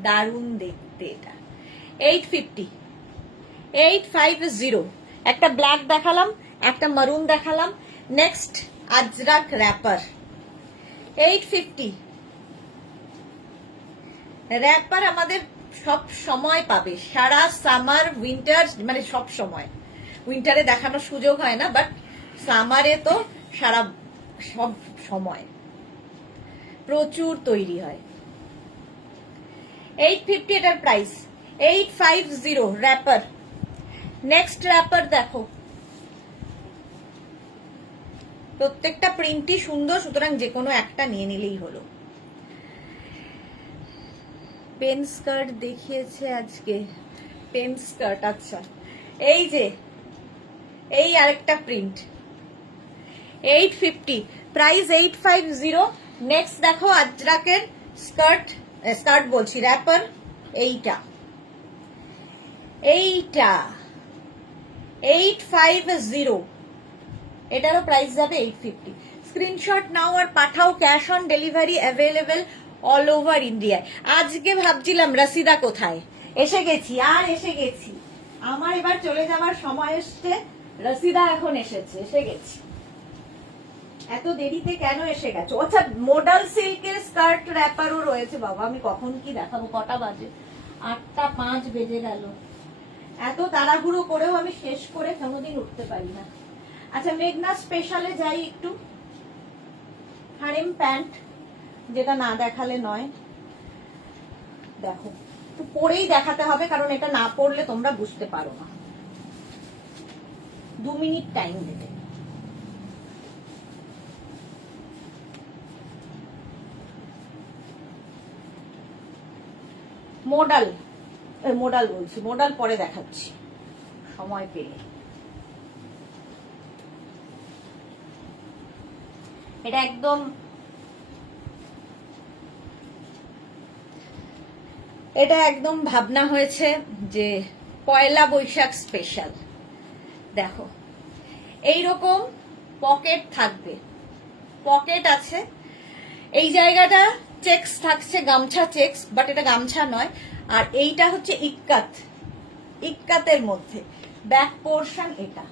দারুণ দেখতে এটা। 850, 850। একটা ব্ল্যাক দেখালাম, একটা মারুন দেখালাম। Next Ajrak wrapper 850। র্যাপার আমাদের সব সময় পাবে, সারা সামার উইন্টার, মানে সব সময়। উইন্টারে দেখানোর সুযোগ হয় না, বাট সামারে তো সারা সব সময় প্রচুর তৈরি হয়। 850 এটার প্রাইস। 850 র্যাপার। নেক্সট র্যাপার দেখো, প্রত্যেকটা প্রিন্টই সুন্দর, সুতরাং যে কোনো একটা নিয়ে নিলেই হলো। পেন স্কার্ট দেখিয়েছে আজকে, পেন স্কার্ট, আচ্ছা। এই যে এই আরেকটা প্রিন্ট, 850 প্রাইস, 850। নেক্সট দেখো আজরাকের স্কার্ট, স্কার্ট বলছি র্যাপার, এইটা 850। এটারও প্রাইস যাবে 850। স্ক্রিনশট নাও আর পাঠাও, cash on delivery available all over ইন্ডিয়ায়। আজকে ভাবছিলাম রসিদা কোথায়, এসে গেছি, আর এসে গেছি। আমার এবার চলে যাওয়ার সময় এসছে, রসিদা এখন এসেছে, এসে গেছি। এত দেরিতে কেন এসে গেছো? আচ্ছা, মোডাল সিল্কের স্কার্ট র্যাপারও রয়েছে। বাবা আমি কখন কি দেখাবো, কটা বাজে? 8:05 বেজে গেল। এত তাড়াহুড়ো করেও আমি শেষ করে কোনোদিন উঠতে পারি না। আচ্ছা, মেঘনা স্পেশালে যাই একটু। হারেম প্যান্ট, যেটা না দেখালে নয়। দেখো, একটু পরেই দেখাতে হবে, কারণ এটা না পড়লে তোমরা বুঝতে পারো না। 2 মিনিট টাইম দেবে। মোডাল বলছি, মোডাল পরে দেখাচ্ছি সময় পেলে। এটা একদম ভাবনা হয়েছে যে পয়লা বৈশাখ স্পেশাল। দেখো, এইরকম পকেট থাকবে, পকেট আছে, এই জায়গাটা চেকস থাকছে, গামছা চেকস, বাট এটা গামছা নয়। আর এইটা হচ্ছে ইক্কাতের মধ্যে ব্যাক পোর্শন। এটা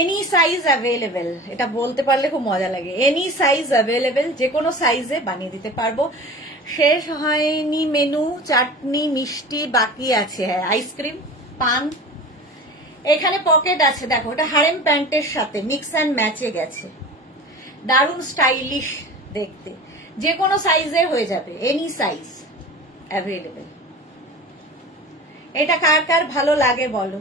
এনি সাইজ অ্যাভেলেবেল, এটা বলতে পারলে খুব মজা লাগে। এনি সাইজ অ্যাভেলেবেল, যে কোনো সাইজে বানিয়ে দিতে পারবো। শেষ হয়নি মেনু, চাটনি মিষ্টি বাকি আছে, হ্যাঁ আইসক্রিম পান। এখানে পকেট আছে, দেখো এটা হারেম প্যান্টের সাথে মিক্স অ্যান্ড ম্যাচে গেছে, দারুণ স্টাইলিশ দেখতে। যে কোনো সাইজের হয়ে যাবে, এনি সাইজ অ্যাভেলেবেল। এটা কার কার ভালো লাগে বলো।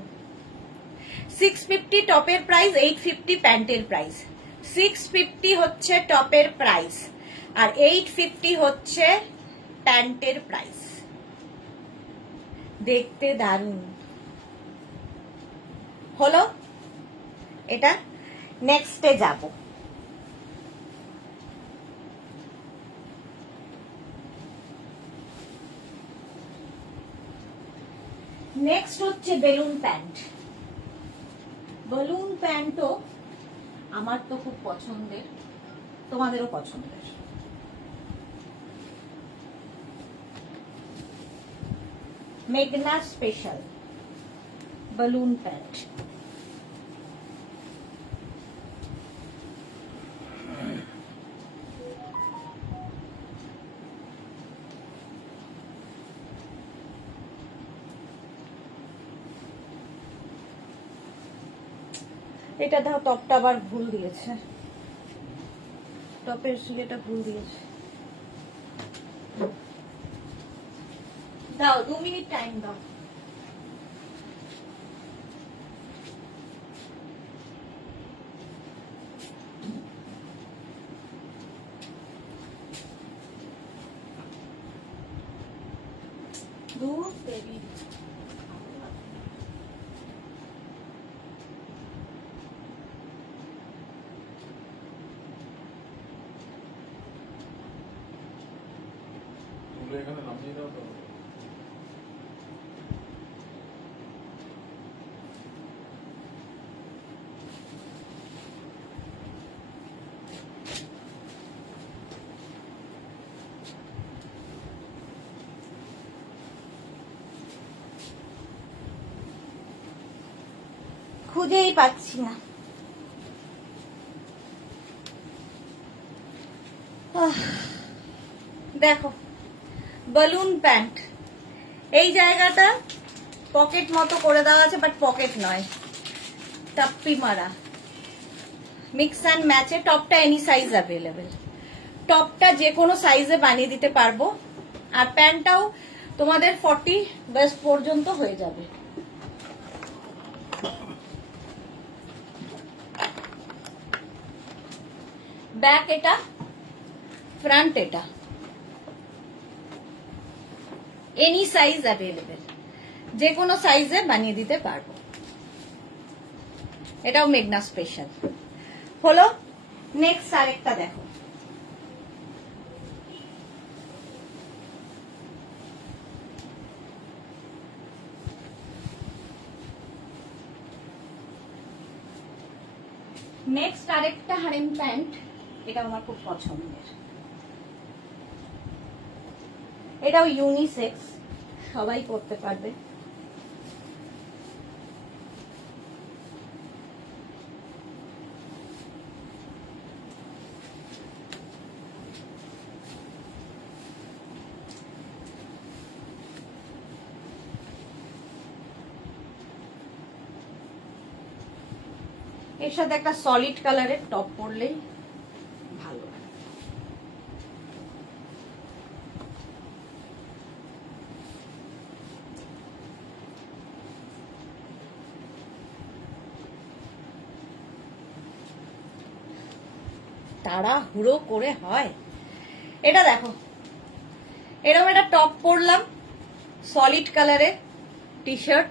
650 টপের প্রাইস, 850 প্যান্টের প্রাইস। 650 হচ্ছে টপের প্রাইস আর 850 হচ্ছে প্যান্টের প্রাইস। দেখতে দারুণ হলো। এটা নেক্সটে যাব। নেক্সট হচ্ছে বেলুন প্যান্ট। বেলুন প্যান্টও আমার তো খুব পছন্দের, তোমাদেরও পছন্দের। মেঘনা স্পেশাল বেলুন প্যান্ট। এটা দাও, টপটা আবার ভুল দিয়েছে, টপের সিলেটা ভুল দিয়েছে। দাও 2 মিনিট টাইম দাও। दूर तेरी এখানে নামিয়ে দাও তো। খুঁজেই পাচ্ছি না। দেখো, বেলুন প্যান্ট, এই জায়গাটা পকেট মতো করে দেওয়া আছে, বাট পকেট নয়, টাপ্পি মারা, মিক্স অ্যান্ড ম্যাচে। টপটা এনি সাইজ অ্যাভেলেবেল, টপটা যে কোনো সাইজে বানিয়ে দিতে পারবো। আর প্যান্টটাও তোমাদের 40 ওয়েস্ট পর্যন্ত হয়ে যাবে। ব্যাক এটা, ফ্রন্ট এটা, এনি সাইজ অ্যাভেলেবেল, যে কোনো সাইজে বানিয়ে দিতে পারবো। এটাও মেঘনা স্পেশাল হলো। নেক্সট আরেকটা দেখো, নেক্সট আরেকটা হারেম প্যান্ট। এটা আমার খুব পছন্দের, এটাও ইউনিসেক্স, সবাই পরতে পারবে। এর সাথে একটা সলিড কালারের টপ পরলেই ভালো। তাড়াহুড়ো করে হয়। এটা দেখো, এরকম একটা টপ পরলাম, সলিড কালারের টি শার্ট,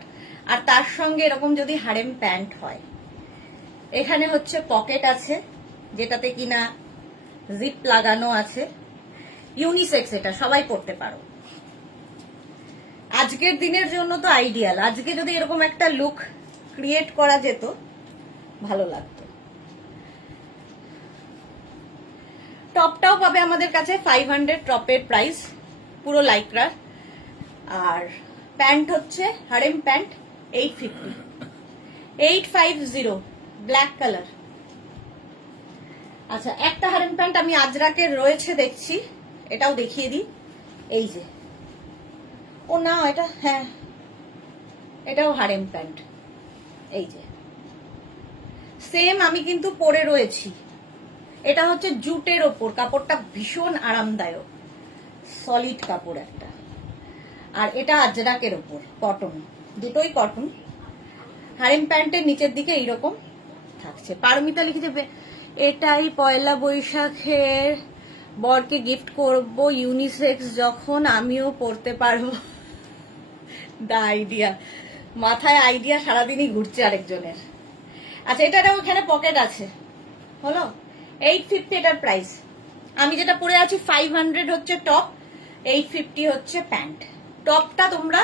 আর তার সঙ্গে এরকম যদি হারেম প্যান্ট হয়, এখানে হচ্ছে পকেট আছে যেটাতে কিনা জিপ লাগানো আছে, ইউনিসেক্স, এটা সবাই পরতে পারো। আজকের দিনের জন্য তো আইডিয়াল। আজকে যদি এরকম একটা লুক ক্রিয়েট করা যেত ভালো লাগতো। টপটাও পাবে আমাদের কাছে 500 টপের প্রাইস, পুরো লাইক্রার। আর প্যান্ট হচ্ছে হারেম প্যান্ট 850, 850 ব্ল্যাক কালার। আচ্ছা, একটা হারেম প্যান্ট আমি আজরাকের রয়েছে দেখছি, এটাও দেখিয়ে দিই। এই যে, ও না এটা, হ্যাঁ এটাও হারেম প্যান্ট, এই যে সেম আমি কিন্তু পরে রয়েছি। এটা হচ্ছে জুটের ওপর, কাপড়টা ভীষণ আরামদায়ক, সলিড কাপড় একটা। আর এটা আজরাকের ওপর, কটন, দুটোই কটন। হারেম প্যান্টের নিচের দিকে এইরকম থাকছে। পারমিতা লিখেছে এটাই পয়লা বৈশাখের বরকে গিফট করব, ইউনিসেক্স যখন আমিও পরতে পারবো। দা আইডিয়া, মাথায় আইডিয়া সারাদিনই ঘুরছে আরেকজনের। আচ্ছা, এটারও ওখানে পকেট আছে, হলো 850 এটার প্রাইস। আমি যেটা পরে আছি 500 হচ্ছে টপ, 850 হচ্ছে প্যান্ট। টপটা তোমরা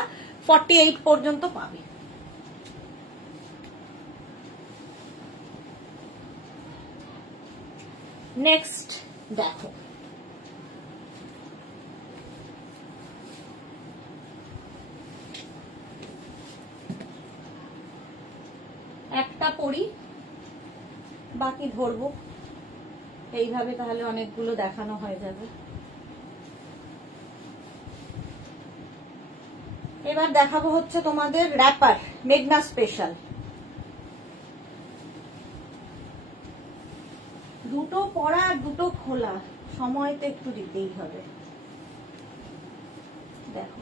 48 পর্যন্ত পাবে। নেক্সট দেখো, একটা পরি, বাকি ধরবো এইভাবে, তাহলে অনেকগুলো দেখানো হয়ে যাবে। এবার দেখাবো হচ্ছে তোমাদের র্যাপার মেঘনা স্পেশাল। দুটো পরা আর দুটো খোলা, সময় তো একটু দিতেই হবে। দেখো,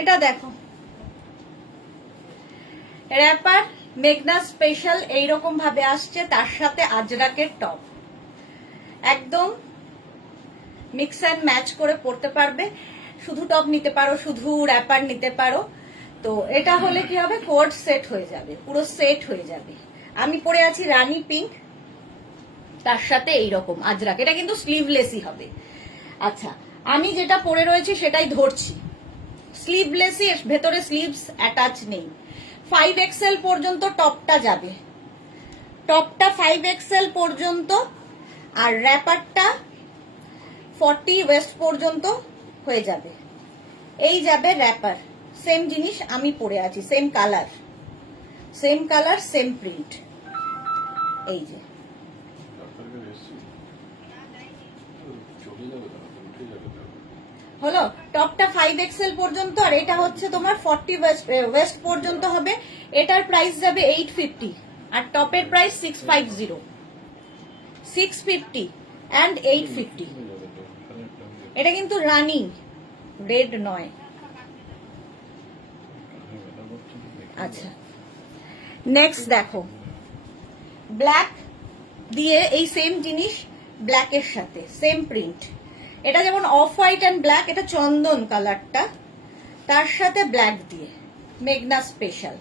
এটা দেখো, র্যাপার মেঘনা স্পেশাল এইরকম ভাবে আসছে, তার সাথে আজরাকের টপ, একদম মিক্স অ্যান্ড ম্যাচ করে পরতে পারবে। শুধু টপ নিতে পারো, শুধু র্যাপার নিতে পারো। তো এটা হলে কি হবে, কোট সেট হয়ে যাবে, পুরো সেট হয়ে যাবে। আমি পরে আছি রানী পিঙ্ক, তার সাথে এইরকম আজরাক, এটা কিন্তু স্লিভলেসই হবে। আচ্ছা, আমি যেটা পরে রয়েছি সেটাই ধরছি, স্লিভলেসই, ভেতরে স্লিভস অ্যাটাচ নেই। 5XL পর্যন্ত টপটা যাবে, টপটা 5XL পর্যন্ত, আর র্যাপারটা 40 ওয়েস্ট পর্যন্ত হয়ে যাবে। এই যাবে র্যাপার, সেম জিনিস আমি পরে আছি, সেম কালার সেম প্রিন্ট। এই যে হলো, টপটা 5XL পর্যন্ত, আর এটা হচ্ছে তোমার 40 ওয়েস্ট পর্যন্ত হবে। এটার প্রাইস যাবে 850, আর টপের প্রাইস 650, 650 অ্যান্ড 850। এটা কিন্তু রানিং, রেড নয়। আচ্ছা, নেক্সট দেখো, ব্ল্যাক দিয়ে এই সেম জিনিস, ব্ল্যাকের সাথে সেম প্রিন্ট। এটা যেমন অফ হোয়াইট অ্যান্ড ব্ল্যাক, এটা চন্দন কালারটা, তার সাথে ব্ল্যাক দিয়ে মেঘনা স্পেশাল।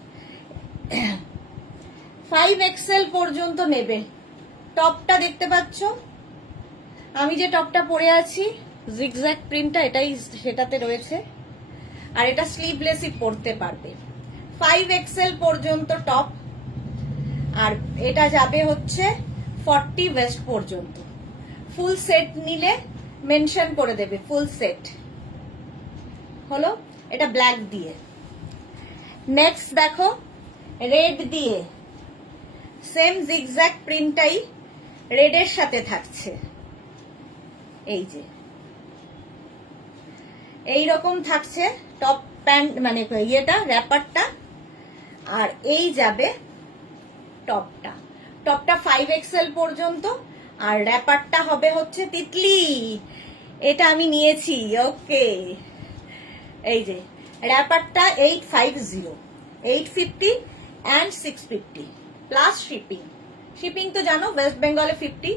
5XL পর্যন্ত নেবে। টপটা দেখতে পাচ্ছ, আমি যে টপটা পরে আছি জিগজ্যাগ প্রিন্টটা, এটাই সেটাতে রয়েছে, আর এটা স্লিভলেসই পরতে পারবে। 5XL পর্যন্ত টপ, আর এটা যাবে হচ্ছে 40 ওয়েস্ট পর্যন্ত। ফুল সেট নিলে মেনশন করে দেবে ফুল সেট। হলো, এটা ব্ল্যাক দিয়ে। নেক্সট দেখো রেড দিয়ে, সেম জিগজ্যাগ প্রিন্টটাই রেডের সাথে থাকছে। এই যে এইরকম থাকছে টপ প্যান্ট, মানে ইয়েটা র্যাপারটা। আর এই যাবে টপটা, টপটা 5XL পর্যন্ত। আর র্যাপারটা হবে হচ্ছে তিতলি, এটা আমি নিয়েছি। ওকে, এই যে র্যাপারটা 850, 850 অ্যান্ড 650 প্লাস শিপিং। শিপিং তো জানো ওয়েস্ট বেঙ্গলে 50,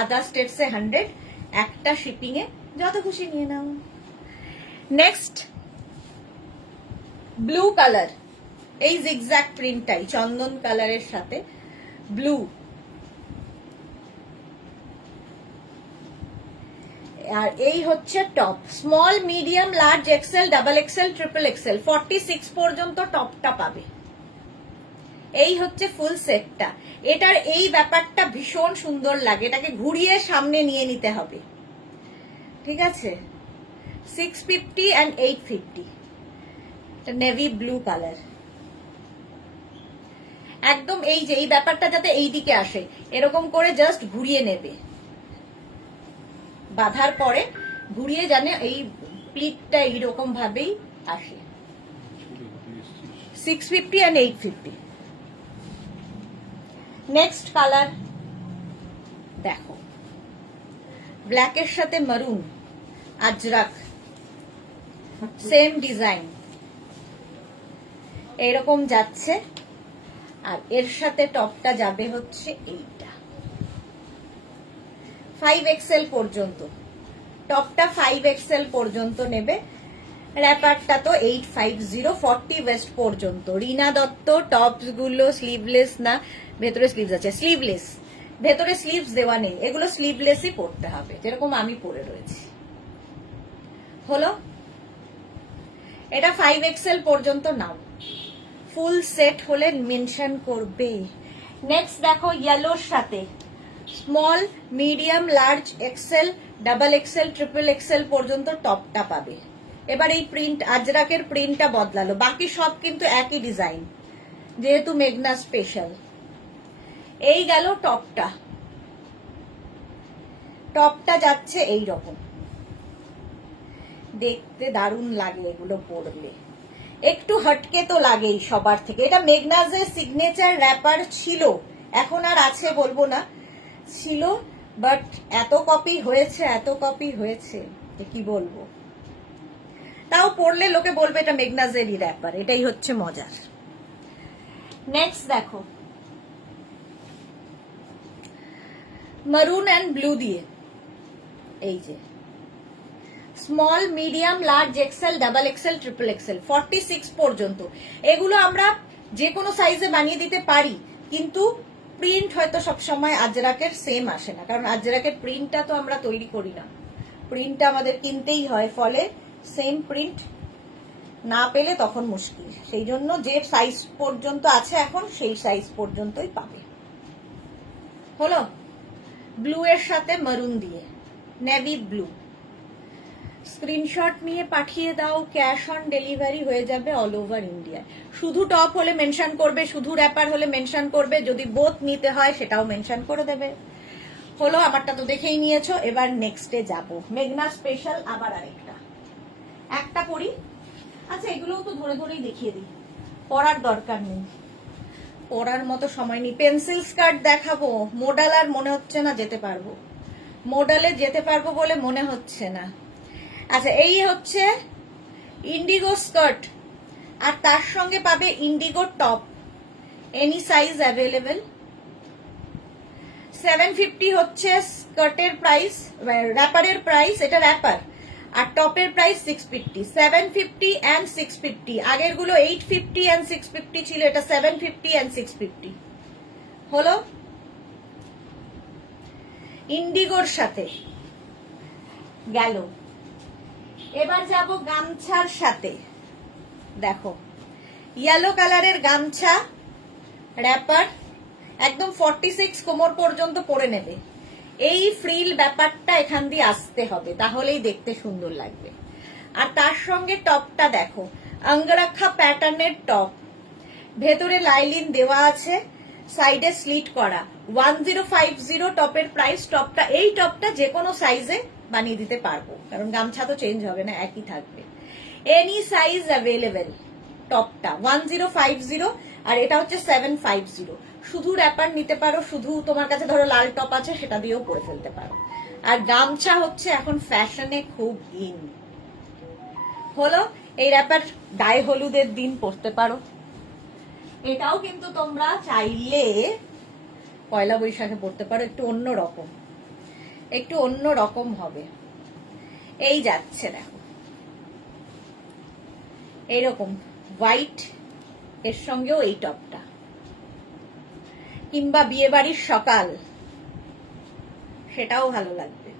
আদার স্টেটসে 100, একটা শিপিং এ যত খুশি নিয়ে নাও। নেক্সট ব্লু কালার, এই জিগজ্যাগ প্রিন্টটাই চন্দন কালারের সাথে ব্লু। আর এই হচ্ছে top, small medium large XL double XL triple XL 46 পর্যন্ত টপটা পাবে। এই হচ্ছে ফুল সেটটা। এটার এই ব্যাপারটা ভীষণ সুন্দর লাগে, এটাকে ঘুরিয়ে সামনে নিয়ে নিতে হবে, ঠিক আছে। 650 অ্যান্ড 850, নেভি ব্লু কালার একদম। এই যে এই ব্যাপারটা যাতে এই দিকে আসে, এরকম করে জাস্ট ঘুরিয়ে নেবে, বাঁধার পরে ঘুরিয়ে জানে এই প্লিটটা এইরকম ভাবেই আসে। 650 অ্যান্ড 850। নেক্সট কালার দেখো, ব্ল্যাকের সাথে মারুন আজরাক, সেম ডিজাইন এইরকম যাচ্ছে। আর এর সাথে টপটা যাবে হচ্ছে এইটা 5XL পর্যন্ত, টপটা 5XL পর্যন্ত নেবে। র্যাপারটা তো 850, 40 ওয়েস্ট পর্যন্ত। রিনা দত্ত টপস গুলো স্লিভলেস না, ভেতরে স্লিভস আছে, স্লিভলেস, ভেতরে স্লিভস দেওয়া নেই, এগুলো স্লিভলেসই পরতে হবে, যেরকম আমি পরে রয়েছি। হলো, এটা 5XL পর্যন্ত নাও, ফুল সেট হলে মেনশন করবে। নেক্সট দেখো ইয়েলোর সাথে small medium large XL double XL triple Excel পর্যন্ত টপটা পাবে। এবার এই প্রিন্ট আজরাকের প্রিন্টটা বদলালো, বাকি সব কিন্তু একই ডিজাইন, যেহেতু মেঘনা স্পেশাল। এই গেল টপটা, টপটা যাচ্ছে এই রকম, দেখতে দারুণ লাগে এগুলো পরলে, একটু হটকে তো লাগেই সবার থেকে। এটা মেঘনাজের সিগনেচার র্যাপার ছিল, এখন আর আছে বলবো না, ছিল, বাট এত কপি হয়েছে, এত কপি হয়েছে কি বলবো। তাও পড়লে লোকে বলবে এটা মেঘনাজেরই র্যাপার, এটাই হচ্ছে মজার। নেক্সট দেখো মারুন অ্যান্ড ব্লু দিয়ে, এই যে small medium large XL double XL triple XL 46 পর্যন্ত। এগুলো আমরা যে কোনো সাইজে বানিয়ে দিতে পারি, কিন্তু প্রিন্ট হয়তো সবসময় আজরাকের সেম আসে না, কারণ আজরাকের প্রিন্টটা তো আমরা তৈরি করি না, প্রিন্টটা আমাদের কিনতেই হয়, ফলে সেম প্রিন্ট না পেলে তখন মুশকিল। সেই জন্য যে সাইজ পর্যন্ত আছে এখন, সেই সাইজ পর্যন্তই পাবে। হলো, ব্লু এর সাথে মারুন দিয়ে, নেভি ব্লু। স্ক্রিনশট নিয়ে পাঠিয়ে দাও, ক্যাশ অন ডেলিভারি হয়ে যাবে অল ওভার ইন্ডিয়া। শুধু টপ হলে মেনশন করবে, শুধু র্যাপার হলে মেনশন করবে, যদি বোথ নিতে হয় সেটাও মেনশন করে দেবে। হলো, আমারটা তো দেখেই নিয়েছো, এবার নেক্সটে যাব। মেঘনা স্পেশাল আবার আরেকটা, একটা পরি। আচ্ছা, এগুলোও তো ধরে ধরেই দেখিয়ে দিই, পড়ার দরকার নেই, পড়ার মতো সময় নেই। পেন্সিল স্কার্ট দেখাবো, মোডাল আর মনে হচ্ছে না যেতে পারবো, মোডালে যেতে পারবো বলে মনে হচ্ছে না। আচ্ছা, এই হচ্ছে ইন্ডিগো স্কার্ট, আর তার সঙ্গে পাবে Indigo top, any size available. 750 হচ্ছে স্কার্টের প্রাইস, র্যাপারের প্রাইস, এটা র্যাপার, আর টপের প্রাইস 650। 750 অ্যান্ড 650, আগের গুলো 850 অ্যান্ড 650 ছিল, এটা 750 অ্যান্ড 650। হলো, ইন্ডিগোর সাথে গেল। এবার যাব গামছার সাথে, দেখো ইয়েলো কালারের গামছা র্যাপার, একদম 46 কোমর পর্যন্ত পরে নেবে। এই ফ্রিল ব্যাপারটা এখান দিয়ে আসতে হবে, তাহলেই দেখতে সুন্দর লাগবে। আর তার সঙ্গে টপটা দেখো, অঙ্গরাখা প্যাটার্নের টপ, ভেতরে লাইলিন দেওয়া আছে, সাইডে স্লিট করা। 1050 টপের প্রাইস। টপটা, এই টপটা যে কোনো সাইজে বানিয়ে দিতে পারবো, কারণ গামছা তো চেঞ্জ হবে না, একই থাকবে। Any size available. টপটা 1050 আর এটা হচ্ছে 750। শুধু র্যাপার নিতে পারো, শুধু তোমার কাছে ধরো লাল টপ আছে সেটা দিয়েও পরে ফেলতে পারো। আর গামছা হচ্ছে এখন ফ্যাশনে খুব ইন হলো। এই র্যাপার গায়ে হলুদের দিন পরতে পারো। এটাও কিন্তু তোমরা চাইলে পয়লা বৈশাখে পরতে পারো, একটু অন্য রকম, একটু অন্য রকম হবে। এই যাচ্ছে দেখো, এইরকম হোয়াইট, এর সঙ্গেও এই টপটা, কিংবা বিয়ে বাড়ির সকাল, সেটাও ভালো লাগবে।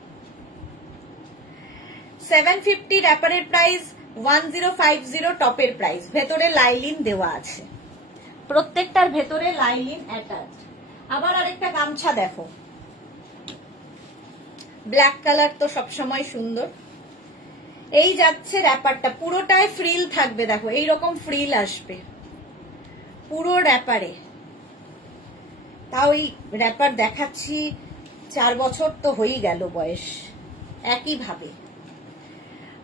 750 র্যাপারের প্রাইস, 1050 টপের প্রাইস। ভেতরে লাইলিন দেওয়া আছে, প্রত্যেকটার ভেতরে লাইলিন অ্যাটাচ। আবার আরেকটা গামছা দেখো, ব্ল্যাক কালার তো সবসময় সুন্দর। এই যাচ্ছে র্যাপারটা, পুরোটাই ফ্রিল থাকবে, দেখো এইরকম ফ্রিল আসবে পুরো র্যাপারে। তাও এই র্যাপার দেখাচ্ছি 4 বছর তো হয়েই গেল বয়স, একই ভাবে।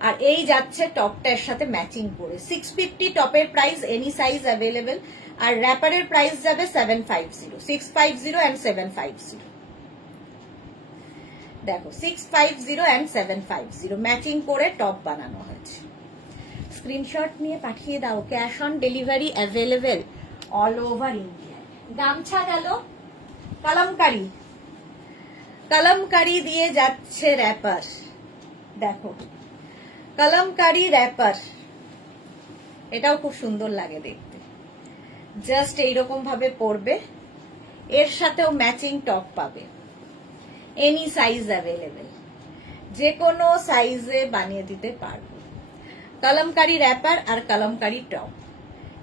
আর এই যাচ্ছে টপটা এর সাথে ম্যাচিং করে। 650 টপের প্রাইস, এনি সাইজ অ্যাভেলেবেল। আর র্যাপারের প্রাইস যাবে 750, 650 অ্যান্ড 750। দেখো 650 অ্যান্ড 750 ম্যাচিং করে টপ বানানো হয়েছে। স্ক্রিনশট নিয়ে পাঠিয়ে দাও, cash on delivery available all over India. গামছা গেল, কালামকারি, কালামকারি দিয়ে যাচ্ছে র্যাপার। দেখো কালামকারি র্যাপার, এটাও খুব সুন্দর লাগে দেখতে। জাস্ট এইরকম ভাবে পরবে, এর সাথেও ম্যাচিং টপ পাবে। এনি সাইজ অ্যাভেলেবেল, যে কোনো সাইজে বানিয়ে দিতে পারবো। কলমকারি র্যাপার আর কলমকারি টপ,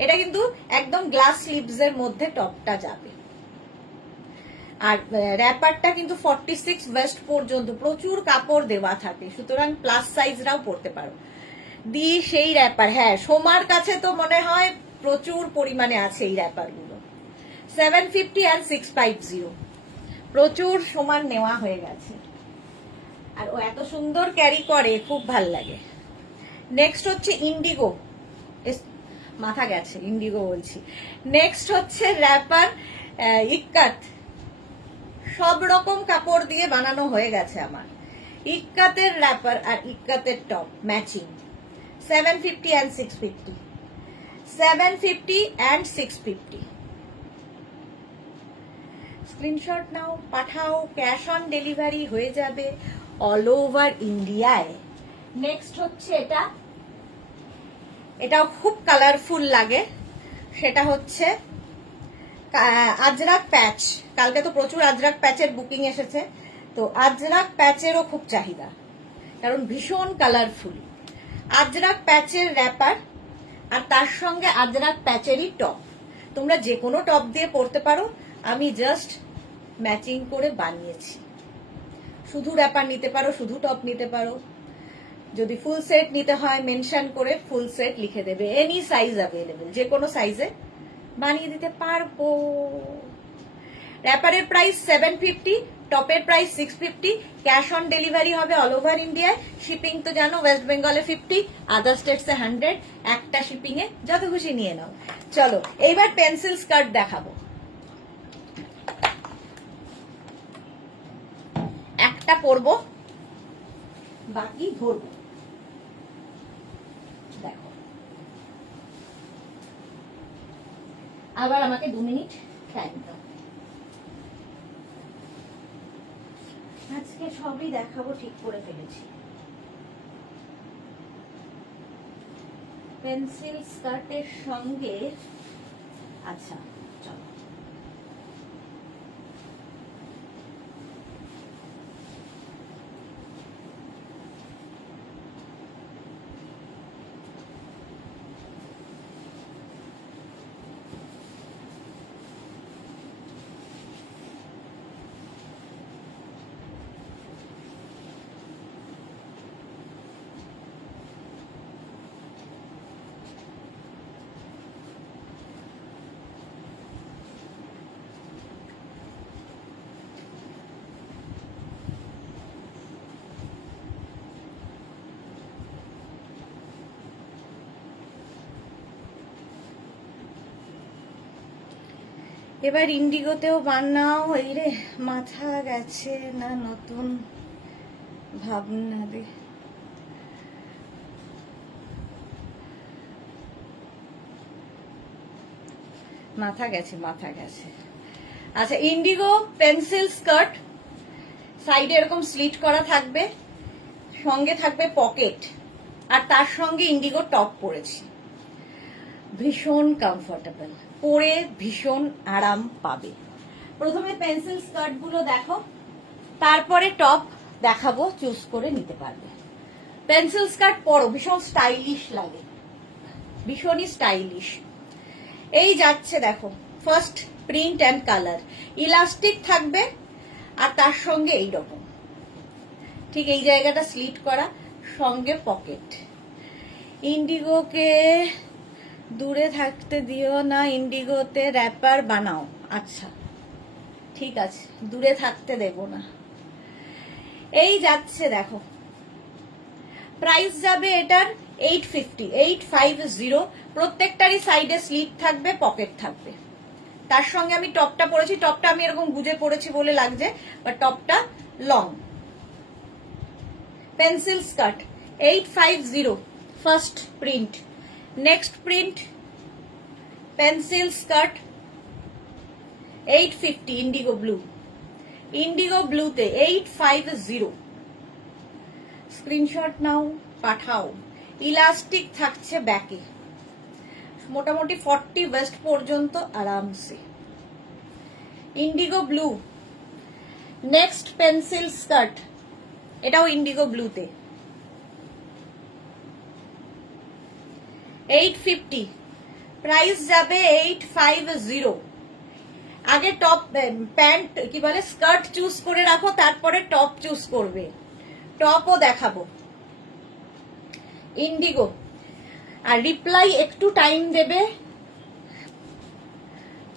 এটা কিন্তু একদম গ্লাস স্লিভস এর মধ্যে টপটা যাবে। আর র্যাপারটা কিন্তু 46 ওয়েস্ট পর্যন্ত প্রচুর কাপড় দেওয়া থাকে, সুতরাং প্লাস সাইজরাও পরতে পারো। দি সেই র্যাপার, হ্যাঁ সোমার কাছে তো মনে হয় প্রচুর পরিমাণে আছে এই র্যাপার গুলো। 750 আর 650 প্রচুর সমান নেওয়া হয়ে গেছে। আর ও এত সুন্দর ক্যারি করে, খুব ভাল লাগে। নেক্সট হচ্ছে ইন্ডিগো, মাথা গেছে ইন্ডিগো বলছি। নেক্সট হচ্ছে র্যাপার ইক্কাত, সব রকম কাপড় দিয়ে বানানো হয়ে গেছে আমার। ইক্কাতের র্যাপার আর ইক্কাতের top matching, 750 and 650, 750 and 650। Screenshot নাও, পাঠাও, ক্যাশ অন ডেলিভারি হয়ে যাবে অল ওভার ইন্ডিয়ায়। নেক্সট হচ্ছে এটা, এটাও খুব কালারফুল লাগে। সেটা হচ্ছে আজরাক প্যাচ। কালকে তো প্রচুর আজরাক প্যাচের বুকিং এসেছে, তো আজরাক প্যাচেরও খুব চাহিদা, কারণ ভীষণ কালারফুল। আজরাক প্যাচের র্যাপার আর তার সঙ্গে আজরাক প্যাচেরই টপ, তোমরা যে কোনো টপ দিয়ে পরতে পারো। আমি জাস্ট ম্যাচিং করে বানিয়েছি। শুধু র্যাপার নিতে পারো, শুধু টপ নিতে পারো। যদি ফুল সেট নিতে হয় মেনশন করে ফুল সেট লিখে দেবে। এনি সাইজ অ্যাভেলেবেল, যে কোনো সাইজে বানিয়ে দিতে পারবো। র্যাপারের প্রাইস 750, টপের প্রাইস 650। ক্যাশ অন ডেলিভারি হবে অল ওভার ইন্ডিয়ায়। শিপিং তো জানো, ওয়েস্ট বেঙ্গলে 50, আদার স্টেটসে 100। একটা শিপিং এ যত খুশি নিয়ে নাও। চলো এইবার পেন্সিল স্কার্ট দেখাবো। একটা পরবো, বাকি ধরবো। দেখো আবার আমাকে 2 মিনিট টাইম দাও। আজকে সবই দেখাবো, ঠিক করে ফেলেছি। পেন্সিল স্কার্টের সঙ্গে, আচ্ছা চলো এবার ইন্ডিগোতেও বানাও। এই রে মাথা গেছে না, নতুন ভাবনা দে। মাথা গেছে, মাথা গেছে। আচ্ছা, ইন্ডিগো পেন্সিল স্কার্ট, সাইডে এরকম স্লিট করা থাকবে, সঙ্গে থাকবে পকেট, আর তার সঙ্গে ইন্ডিগো টপ পরেছি। ভীষণ কমফোর্টেবল, পরে ভীষণ আরাম পাবে। প্রথমে পেন্সিল স্কার্ট গুলো দেখো, তারপরে টপ দেখাবো, চুজ করে নিতে পারবে। পেন্সিল স্কার্ট পরো, ভীষণ স্টাইলিশ লাগে, ভীষণই স্টাইলিশ। এই যাচ্ছে দেখো, first print and colour, elastic থাকবে, আর তার সঙ্গে এই রকম ঠিক এই জায়গাটা স্লিট করা, সঙ্গে পকেট। ইন্ডিগোকে দূরে থাকতে দিও না, ইন্ডিগোতে র্যাপার বানাও। আচ্ছা ঠিক আছে, দূরে থাকতে দেব না। এই যাচ্ছে দেখো, প্রাইস যাবে এটার 850। প্রত্যেকটারই সাইডে স্লিট থাকবে, পকেট থাকবে। তার সঙ্গে আমি টপটা পরেছি, টপটা আমি এরকম গুজে পরেছি বলে লাগছে, বাট টপটা লং। Pencil skirt 850 first print. Next print pencil skirt 850 indigo blue. Indigo ব্লুতে 850। স্ক্রিনশট নাও, পাঠাও। ইলাস্টিক থাকছে ব্যাকে, মোটামুটি 40 ওয়েস্ট পর্যন্ত আরামসে। Indigo blue. Next pencil skirt, এটাও ইন্ডিগো ব্লুতে 850। প্রাইস যাবে 850। আগে টপ প্যান্ট কি বলে স্কার্ট চুজ করে রাখো, তারপরে টপ চুজ করবে। টপও দেখাবো ইন্ডিগো। আর রিপ্লাই একটু টাইম দেবে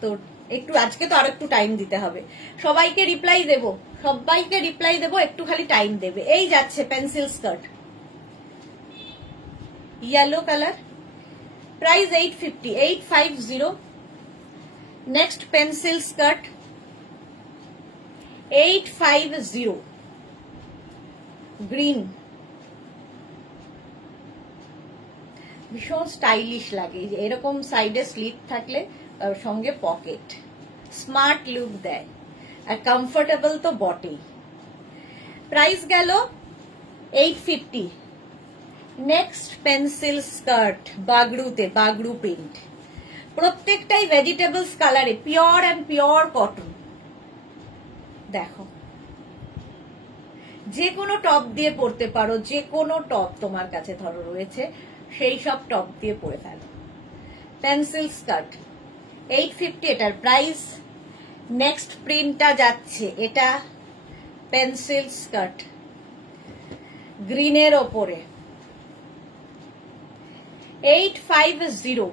তো, একটু আজকে তো আর একটু টাইম দিতে হবে। সবাইকে রিপ্লাই দেব, সবাইকে রিপ্লাই দেব, একটু খালি টাইম দেবে। এই যাচ্ছে pencil skirt, yellow colour, price 850। Next pencil skirt 850 green. ভীষণ স্টাইলিশ লাগে, এরকম সাইডে স্লিট থাকলে সঙ্গে পকেট, স্মার্ট লুক দেয়, আর কমফোর্টেবল তো বটেই। প্রাইস গেল 850। নেক্সট পেন্সিল স্কার্ট বাগড়ুতে, বাগড়ু প্রিন্ট, প্রত্যেকটাই ভেজিটেবলস কালারে, পিওর অ্যান্ড পিওর কটন। দেখো, যে কোনো টপ দিয়ে পরতে পারো, যে কোনো টপ তোমার কাছে ধরো রয়েছে, সেই সব টপ দিয়ে পরে ফেলো। পেন্সিল স্কার্ট 850 এটার প্রাইস। নেক্সট প্রিন্টটা যাচ্ছে, এটা পেন্সিল স্কার্ট গ্রিনের ওপরে 850।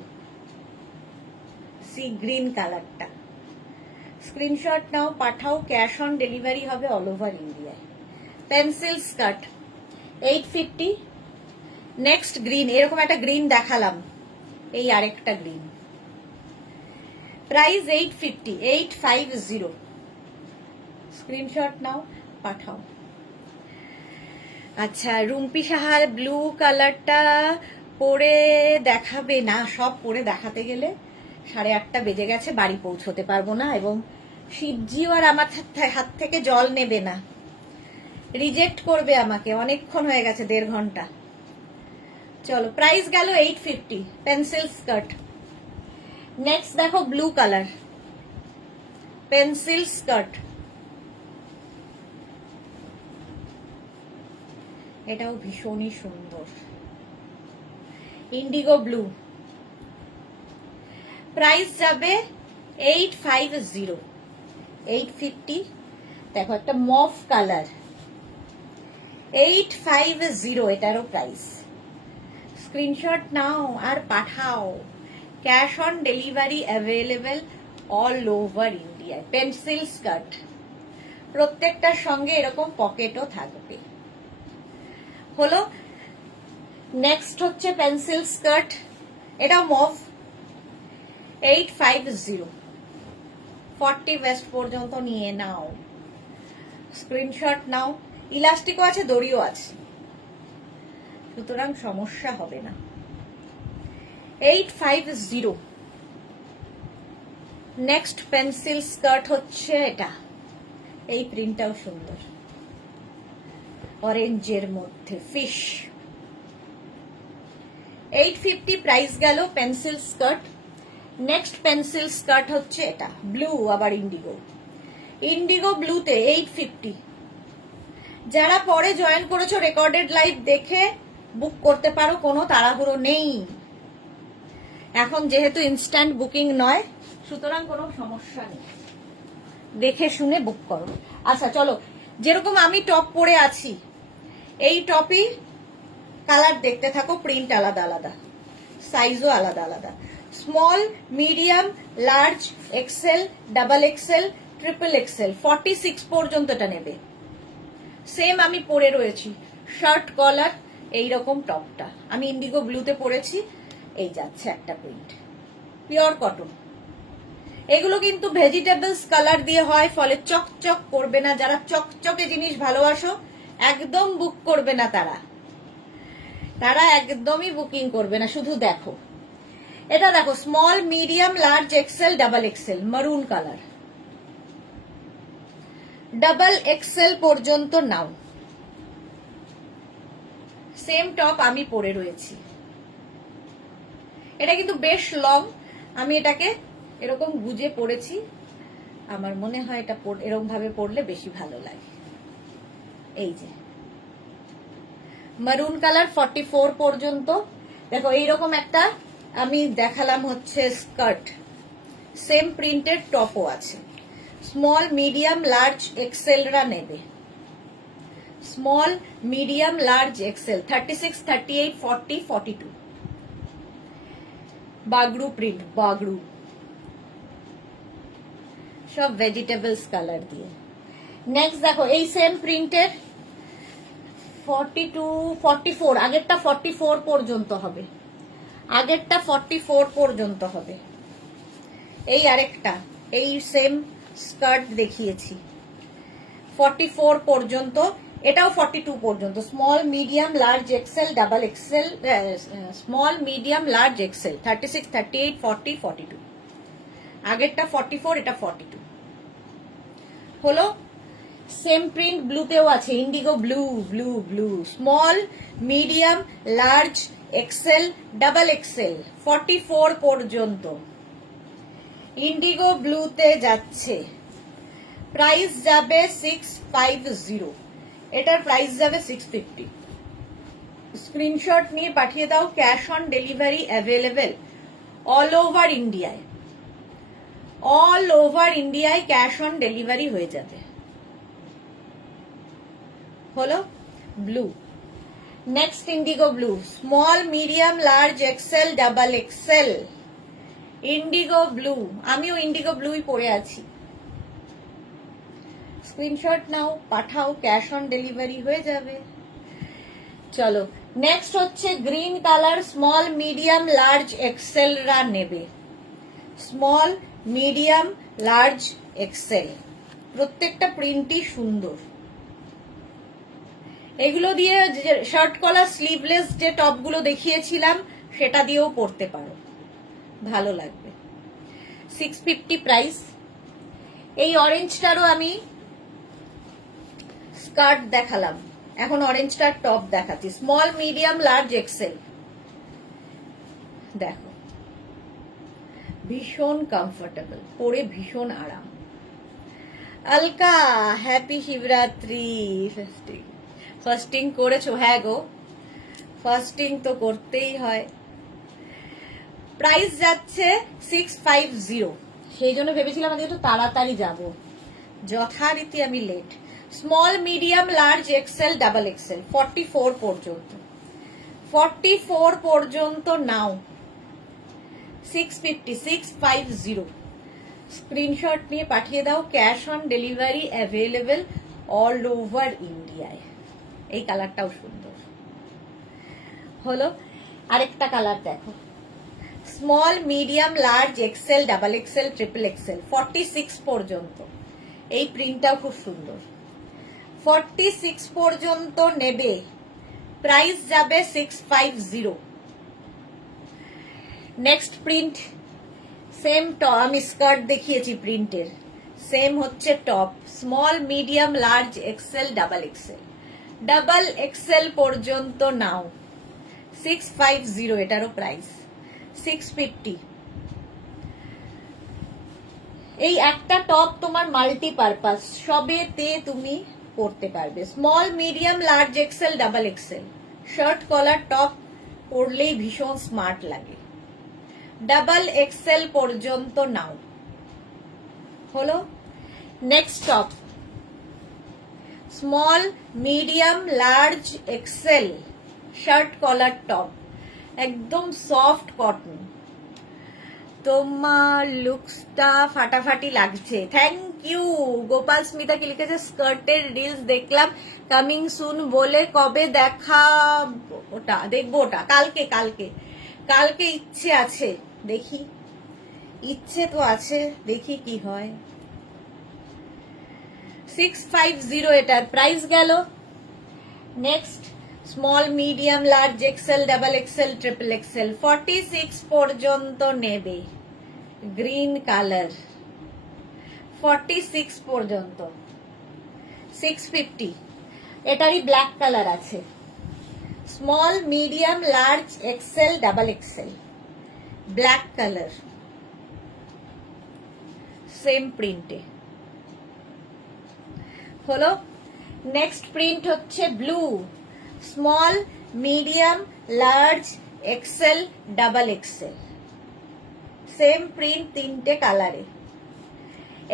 সি গ্রিন কালারটা। স্ক্রিনশট নাও, পাঠাও, ক্যাশ অন ডেলিভারি হবে অল ওভার ইন্ডিয়ায়। Pencil skirt 850। নেক্সট গ্রিন, এরকম একটা গ্রিন দেখালাম, এই আরেকটা গ্রিন, প্রাইস 850। স্ক্রিনশট নাও, পাঠাও। আচ্ছা, রুম্পি সাহার ব্লু কালারটা পরে দেখাবে না, সব পরে দেখাতে গেলে 8:30 বেজে গেছে, বাড়ি পৌঁছতে পারবো না, এবং শিবজিও আর আমার হাত থেকে জল নেবে না, রিজেক্ট করবে আমাকে, অনেকক্ষণ হয়ে গেছে, 1.5 ঘন্টা। চলো, প্রাইস গেল 850 পেন্সিল স্কার্ট। নেক্সট দেখো ব্লু কালার পেন্সিল স্কার্ট, এটাও ভীষণই সুন্দর, ইন্ডিগো ব্লু। প্রাইস যাবে 850। 850। দেখো একটা মফ কালার, 850 এটারও প্রাইস। স্ক্রিনশট নাও আর পাঠাও, cash on delivery available all over India. Pencil skirt, প্রত্যেকটার সঙ্গে এরকম পকেটও থাকবে। হলো, নেক্সট হচ্ছে পেন্সিল স্কার্ট, এটা মভ 850। 40 ওয়েস্ট পর্যন্ত নিয়ে নাও, স্ক্রিনশট নাও। ইলাস্টিকও আছে, দড়িও আছে, সুতরাং সমস্যা হবে না। 850। নেক্সট পেন্সিল স্কার্ট হচ্ছে এটা। এই প্রিন্টটাও সুন্দর, অরেঞ্জের মধ্যে ফিশ। 850 প্রাইস গেল pencil skirt. Next pencil skirt হচ্ছে এটা, ব্লু, আবার ইন্ডিগো। ইন্ডিগো ব্লুতে 850। যারা পরে জয়েন করেছো রেকর্ডেড লাইভ দেখে বুক করতে পারো, কোনো তাড়াহুড়ো নেই। এখন যেহেতু ইনস্ট্যান্ট বুকিং নয়, সুতরাং কোনো সমস্যা নেই, দেখে শুনে বুক করো। আচ্ছা চলো, যেরকম আমি টপ পরে আছি, এই টপই কালার দেখতে থাকো, প্রিন্ট আলাদা আলাদা, সাইজও আলাদা আলাদা। Small, medium, large, XL, double XL, triple XL, 46 পর্যন্ত এটা নেবে। সেম আমি পরে রয়েছি, শার্ট কলার, এইরকম টপটা আমি ইন্ডিগো ব্লুতে পরেছি। এই যাচ্ছে একটা প্রিন্ট, পিওর কটন। এগুলো কিন্তু ভেজিটেবলস কালার দিয়ে হয়, ফলে চকচক করবে না। যারা চকচকে জিনিস ভালোবাসো একদম বুক করবে না, তারা একদমই বুকিং করবে না। শুধু দেখো, এটা দেখো, small, medium, large, XL, double XL, maroon colour. Double XL পর্যন্ত নাও। সেম টপ আমি পরে রয়েছি। এটা কিন্তু বেশ লং, আমি এটাকে এরকম গুজে পরেছি। আমার মনে হয় এটা এরকম ভাবে পরলে বেশি ভালো লাগে। এই যে মারুন কালার, 44 পর্যন্ত। দেখো এইরকম একটা আমি দেখালাম হচ্ছে স্কার্ট, সেম প্রিন্টের টপও আছে। স্মল, মিডিয়াম, লার্জ, এক্সেলরা নেবে। Small, medium, large, XL, 36, 38, 40, 42। Bagru print, Bagru, সব ভেজিটেবলস কালার দিয়ে। নেক্সট দেখো, এই সেম প্রিন্টের 42, 44, আগেরটা 44 পর্যন্ত হবে, আগেরটা 44 পর্যন্ত হবে। এই আরেকটা, এই সেম স্কার্ট দেখিয়েছি, 44 পর্যন্ত, এটাও 42 পর্যন্ত। Small, medium, large, XL, double XL, small, medium, large, XL, 36, 38, 40, 42। আগেরটা 44, এটা 42 হলো। সেম প্রিন্ট ব্লুতেও আছে, indigo blue, blue, blue. Small, medium, large, XL, double XL, 44 পর্যন্ত ইন্ডিগো ব্লুতে যাচ্ছে। প্রাইস যাবে 650, এটার প্রাইস যাবে 650। স্ক্রিনশট নিয়ে পাঠিয়ে দাও। Cash on delivery available all over ইন্ডিয়ায়, অল ওভার ইন্ডিয়ায় ক্যাশ অন ডেলিভারি হয়ে যাবে। হলো blue. Next indigo blue, small, medium, large, XL, double XL, indigo blue. আমিও ইন্ডিগো ব্লুই পরে আছি। স্ক্রিনশট নাও, পাঠাও, ক্যাশ অন ডেলিভারি হয়ে যাবে। চলো, নেক্সট হচ্ছে green colour, small, medium, large, এক্সেলরা নেবে। স্মল, মিডিয়াম, লার্জ, এক্সেল, প্রত্যেকটা প্রিন্টই সুন্দর। এগুলো দিয়ে শার্ট কলার স্লিভলেস যে টপগুলো দেখিয়েছিলাম সেটা দিয়েও পরতে পারো, ভালো লাগবে। 650 প্রাইস। এই অরেঞ্জটারও আমি স্কার্ট দেখালাম, এখন অরেঞ্জটার টপ দেখাচ্ছি। Small, medium, large, XL. দেখো, ভীষণ কমফোর্টেবল, পরে ভীষণ আরাম। আলকা, হ্যাপি শিবরাত্রি। ফাস্টিং করেছো? হ্যাঁ গো, ফাস্টিং তো করতেই হয়। প্রাইস যাচ্ছে 650, সেই জন্য ভেবেছিলাম আজকে একটু তাড়াতাড়ি যাব, যথারীতি আমি late. Small, medium, large, XL, double XL, 44 পর্যন্ত, 44 পর্যন্ত নাও। 650, 650। স্ক্রিনশট নিয়ে পাঠিয়ে দাও। Cash on delivery available all over ইন্ডিয়ায়। এই কালারটাও সুন্দর হলো। আরেকটা কালার দেখো, small medium large XL double XL triple XL 46 পর্যন্ত। এই প্রিন্টটাও খুব সুন্দর। 46 পর্যন্ত নেবে, প্রাইস যাবে 650। নেক্সট প্রিন্ট সেম টপ, আমি স্কার্ট দেখিয়েছি প্রিন্টের, সেম হচ্ছে top, small medium large XL double Excel. Double XL পর্যন্ত নাও, 650 এটারও প্রাইস 650। এই একটা টপ তোমার মাল্টিপারপাস, সবেতে তুমি পরতে পারবে। Small medium large XL double XL, shirt collar top পরলেই ভীষণ স্মার্ট লাগে। ডাবল এক্সেল পর্যন্ত নাও, হলো। Next top, small medium large XL shirt collar top, একদম সফট কটন। তোমার লুকসটা ফাটাফাটি লাগছে, থ্যাংক ইউ। গোপাল স্মিতা কি লিখেছে, স্কার্টের রিলস দেখলাম, কামিং সুন বলে, কবে দেখা? ওটা দেখবো, ওটা কালকে কালকে কালকে ইচ্ছে আছে, দেখি, ইচ্ছে তো আছে, দেখি কি হয়। 650 এটার প্রাইস গেল। Next small medium large XL double XL triple XL 46 পর্যন্ত নেবে, গ্রিন কালার 46 পর্যন্ত 650। এটারই ব্ল্যাক কালার আছে, small medium large XL double XL black colour, same প্রিন্টে, হলো। নেক্সট প্রিন্ট হচ্ছে blue, small medium large XL double XL, same print, তিনটে কালারে।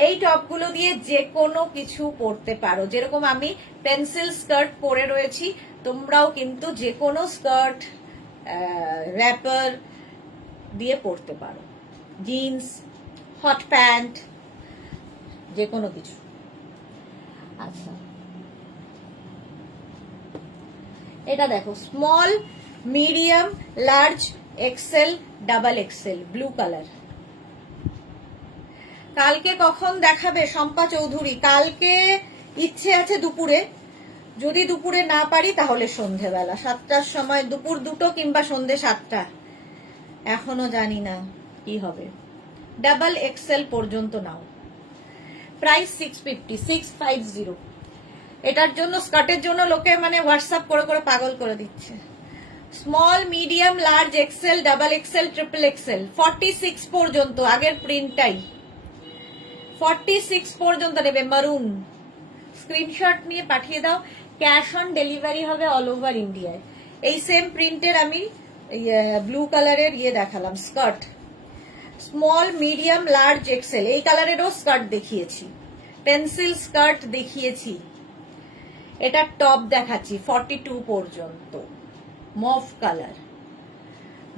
এই টপগুলো দিয়ে যে কোনো কিছু পরতে পারো, যেরকম আমি পেন্সিল স্কার্ট পরে রয়েছি, তোমরাও কিন্তু যে কোনো স্কার্ট র্যাপার দিয়ে পরতে পারো, জিন্স, হট প্যান্ট, যে কোনো কিছু। আচ্ছা, এটা দেখো, small medium large XL double Excel blue colour. কালকে কখন দেখাবে শম্পা চৌধুরী? কালকে ইচ্ছে আছে দুপুরে, যদি দুপুরে না পারি তাহলে সন্ধেবেলা 7টার সময়, দুপুর 2টো কিংবা সন্ধে 7টা, এখনো জানি না কি হবে। ডাবল এক্সেল পর্যন্ত নাও, প্রাইস 650। এটার জন্য, স্কার্টের জন্য লোকে মানে হোয়াটসঅ্যাপ করে করে পাগল করে দিচ্ছে। Small medium large XL double XL triple XL 46 পর্যন্ত, আগের প্রিন্টটাই 46 পর্যন্ত নেবে, মারুন। স্ক্রিনশট নিয়ে পাঠিয়ে দাও, ক্যাশ অন ডেলিভারি হবে অল ওভার ইন্ডিয়ায়। এই সেম প্রিন্টের আমি ব্লু কালারের দেখালাম skirt, small medium large Excel, এই কালারেরও স্কার্ট দেখিয়েছি, পেন্সিল স্কার্ট দেখিয়েছি। এটা টপ দেখাচ্ছি 42 পর্যন্ত, মভ কালার,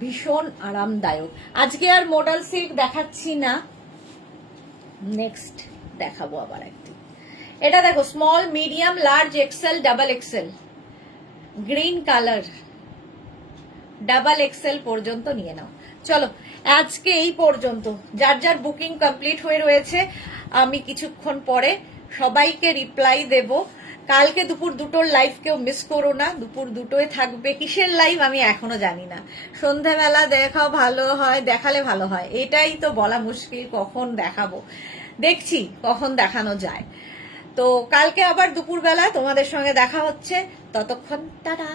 ভীষণ আরামদায়ক। আজকে আর মডেল সিল্ক দেখাচ্ছি না, নেক্সট দেখাবো আবার একদিন। এটা দেখো, small medium large XL double Excel green colour, double XL পর্যন্ত নিয়ে নাও। চলো আজকে এই পর্যন্ত, যার যার বুকিং কমপ্লিট হয়ে রয়েছে, আমি কিছুক্ষণ পরে সবাইকে রিপ্লাই দেব। কালকে দুপুর 2টোর লাইভ কেউ মিস করো না, দুপুর 2টোয় থাকবে। কিসের লাইভ আমি এখনো জানি না, সন্ধ্যাবেলা দেখাও ভালো হয়, দেখালে ভালো হয়, এটাই তো বলা মুশকিল, কখন দেখাবো, দেখছি কখন দেখানো যায়। তো কালকে আবার দুপুরবেলা তোমাদের সঙ্গে দেখা হচ্ছে, ততক্ষণ টাটা।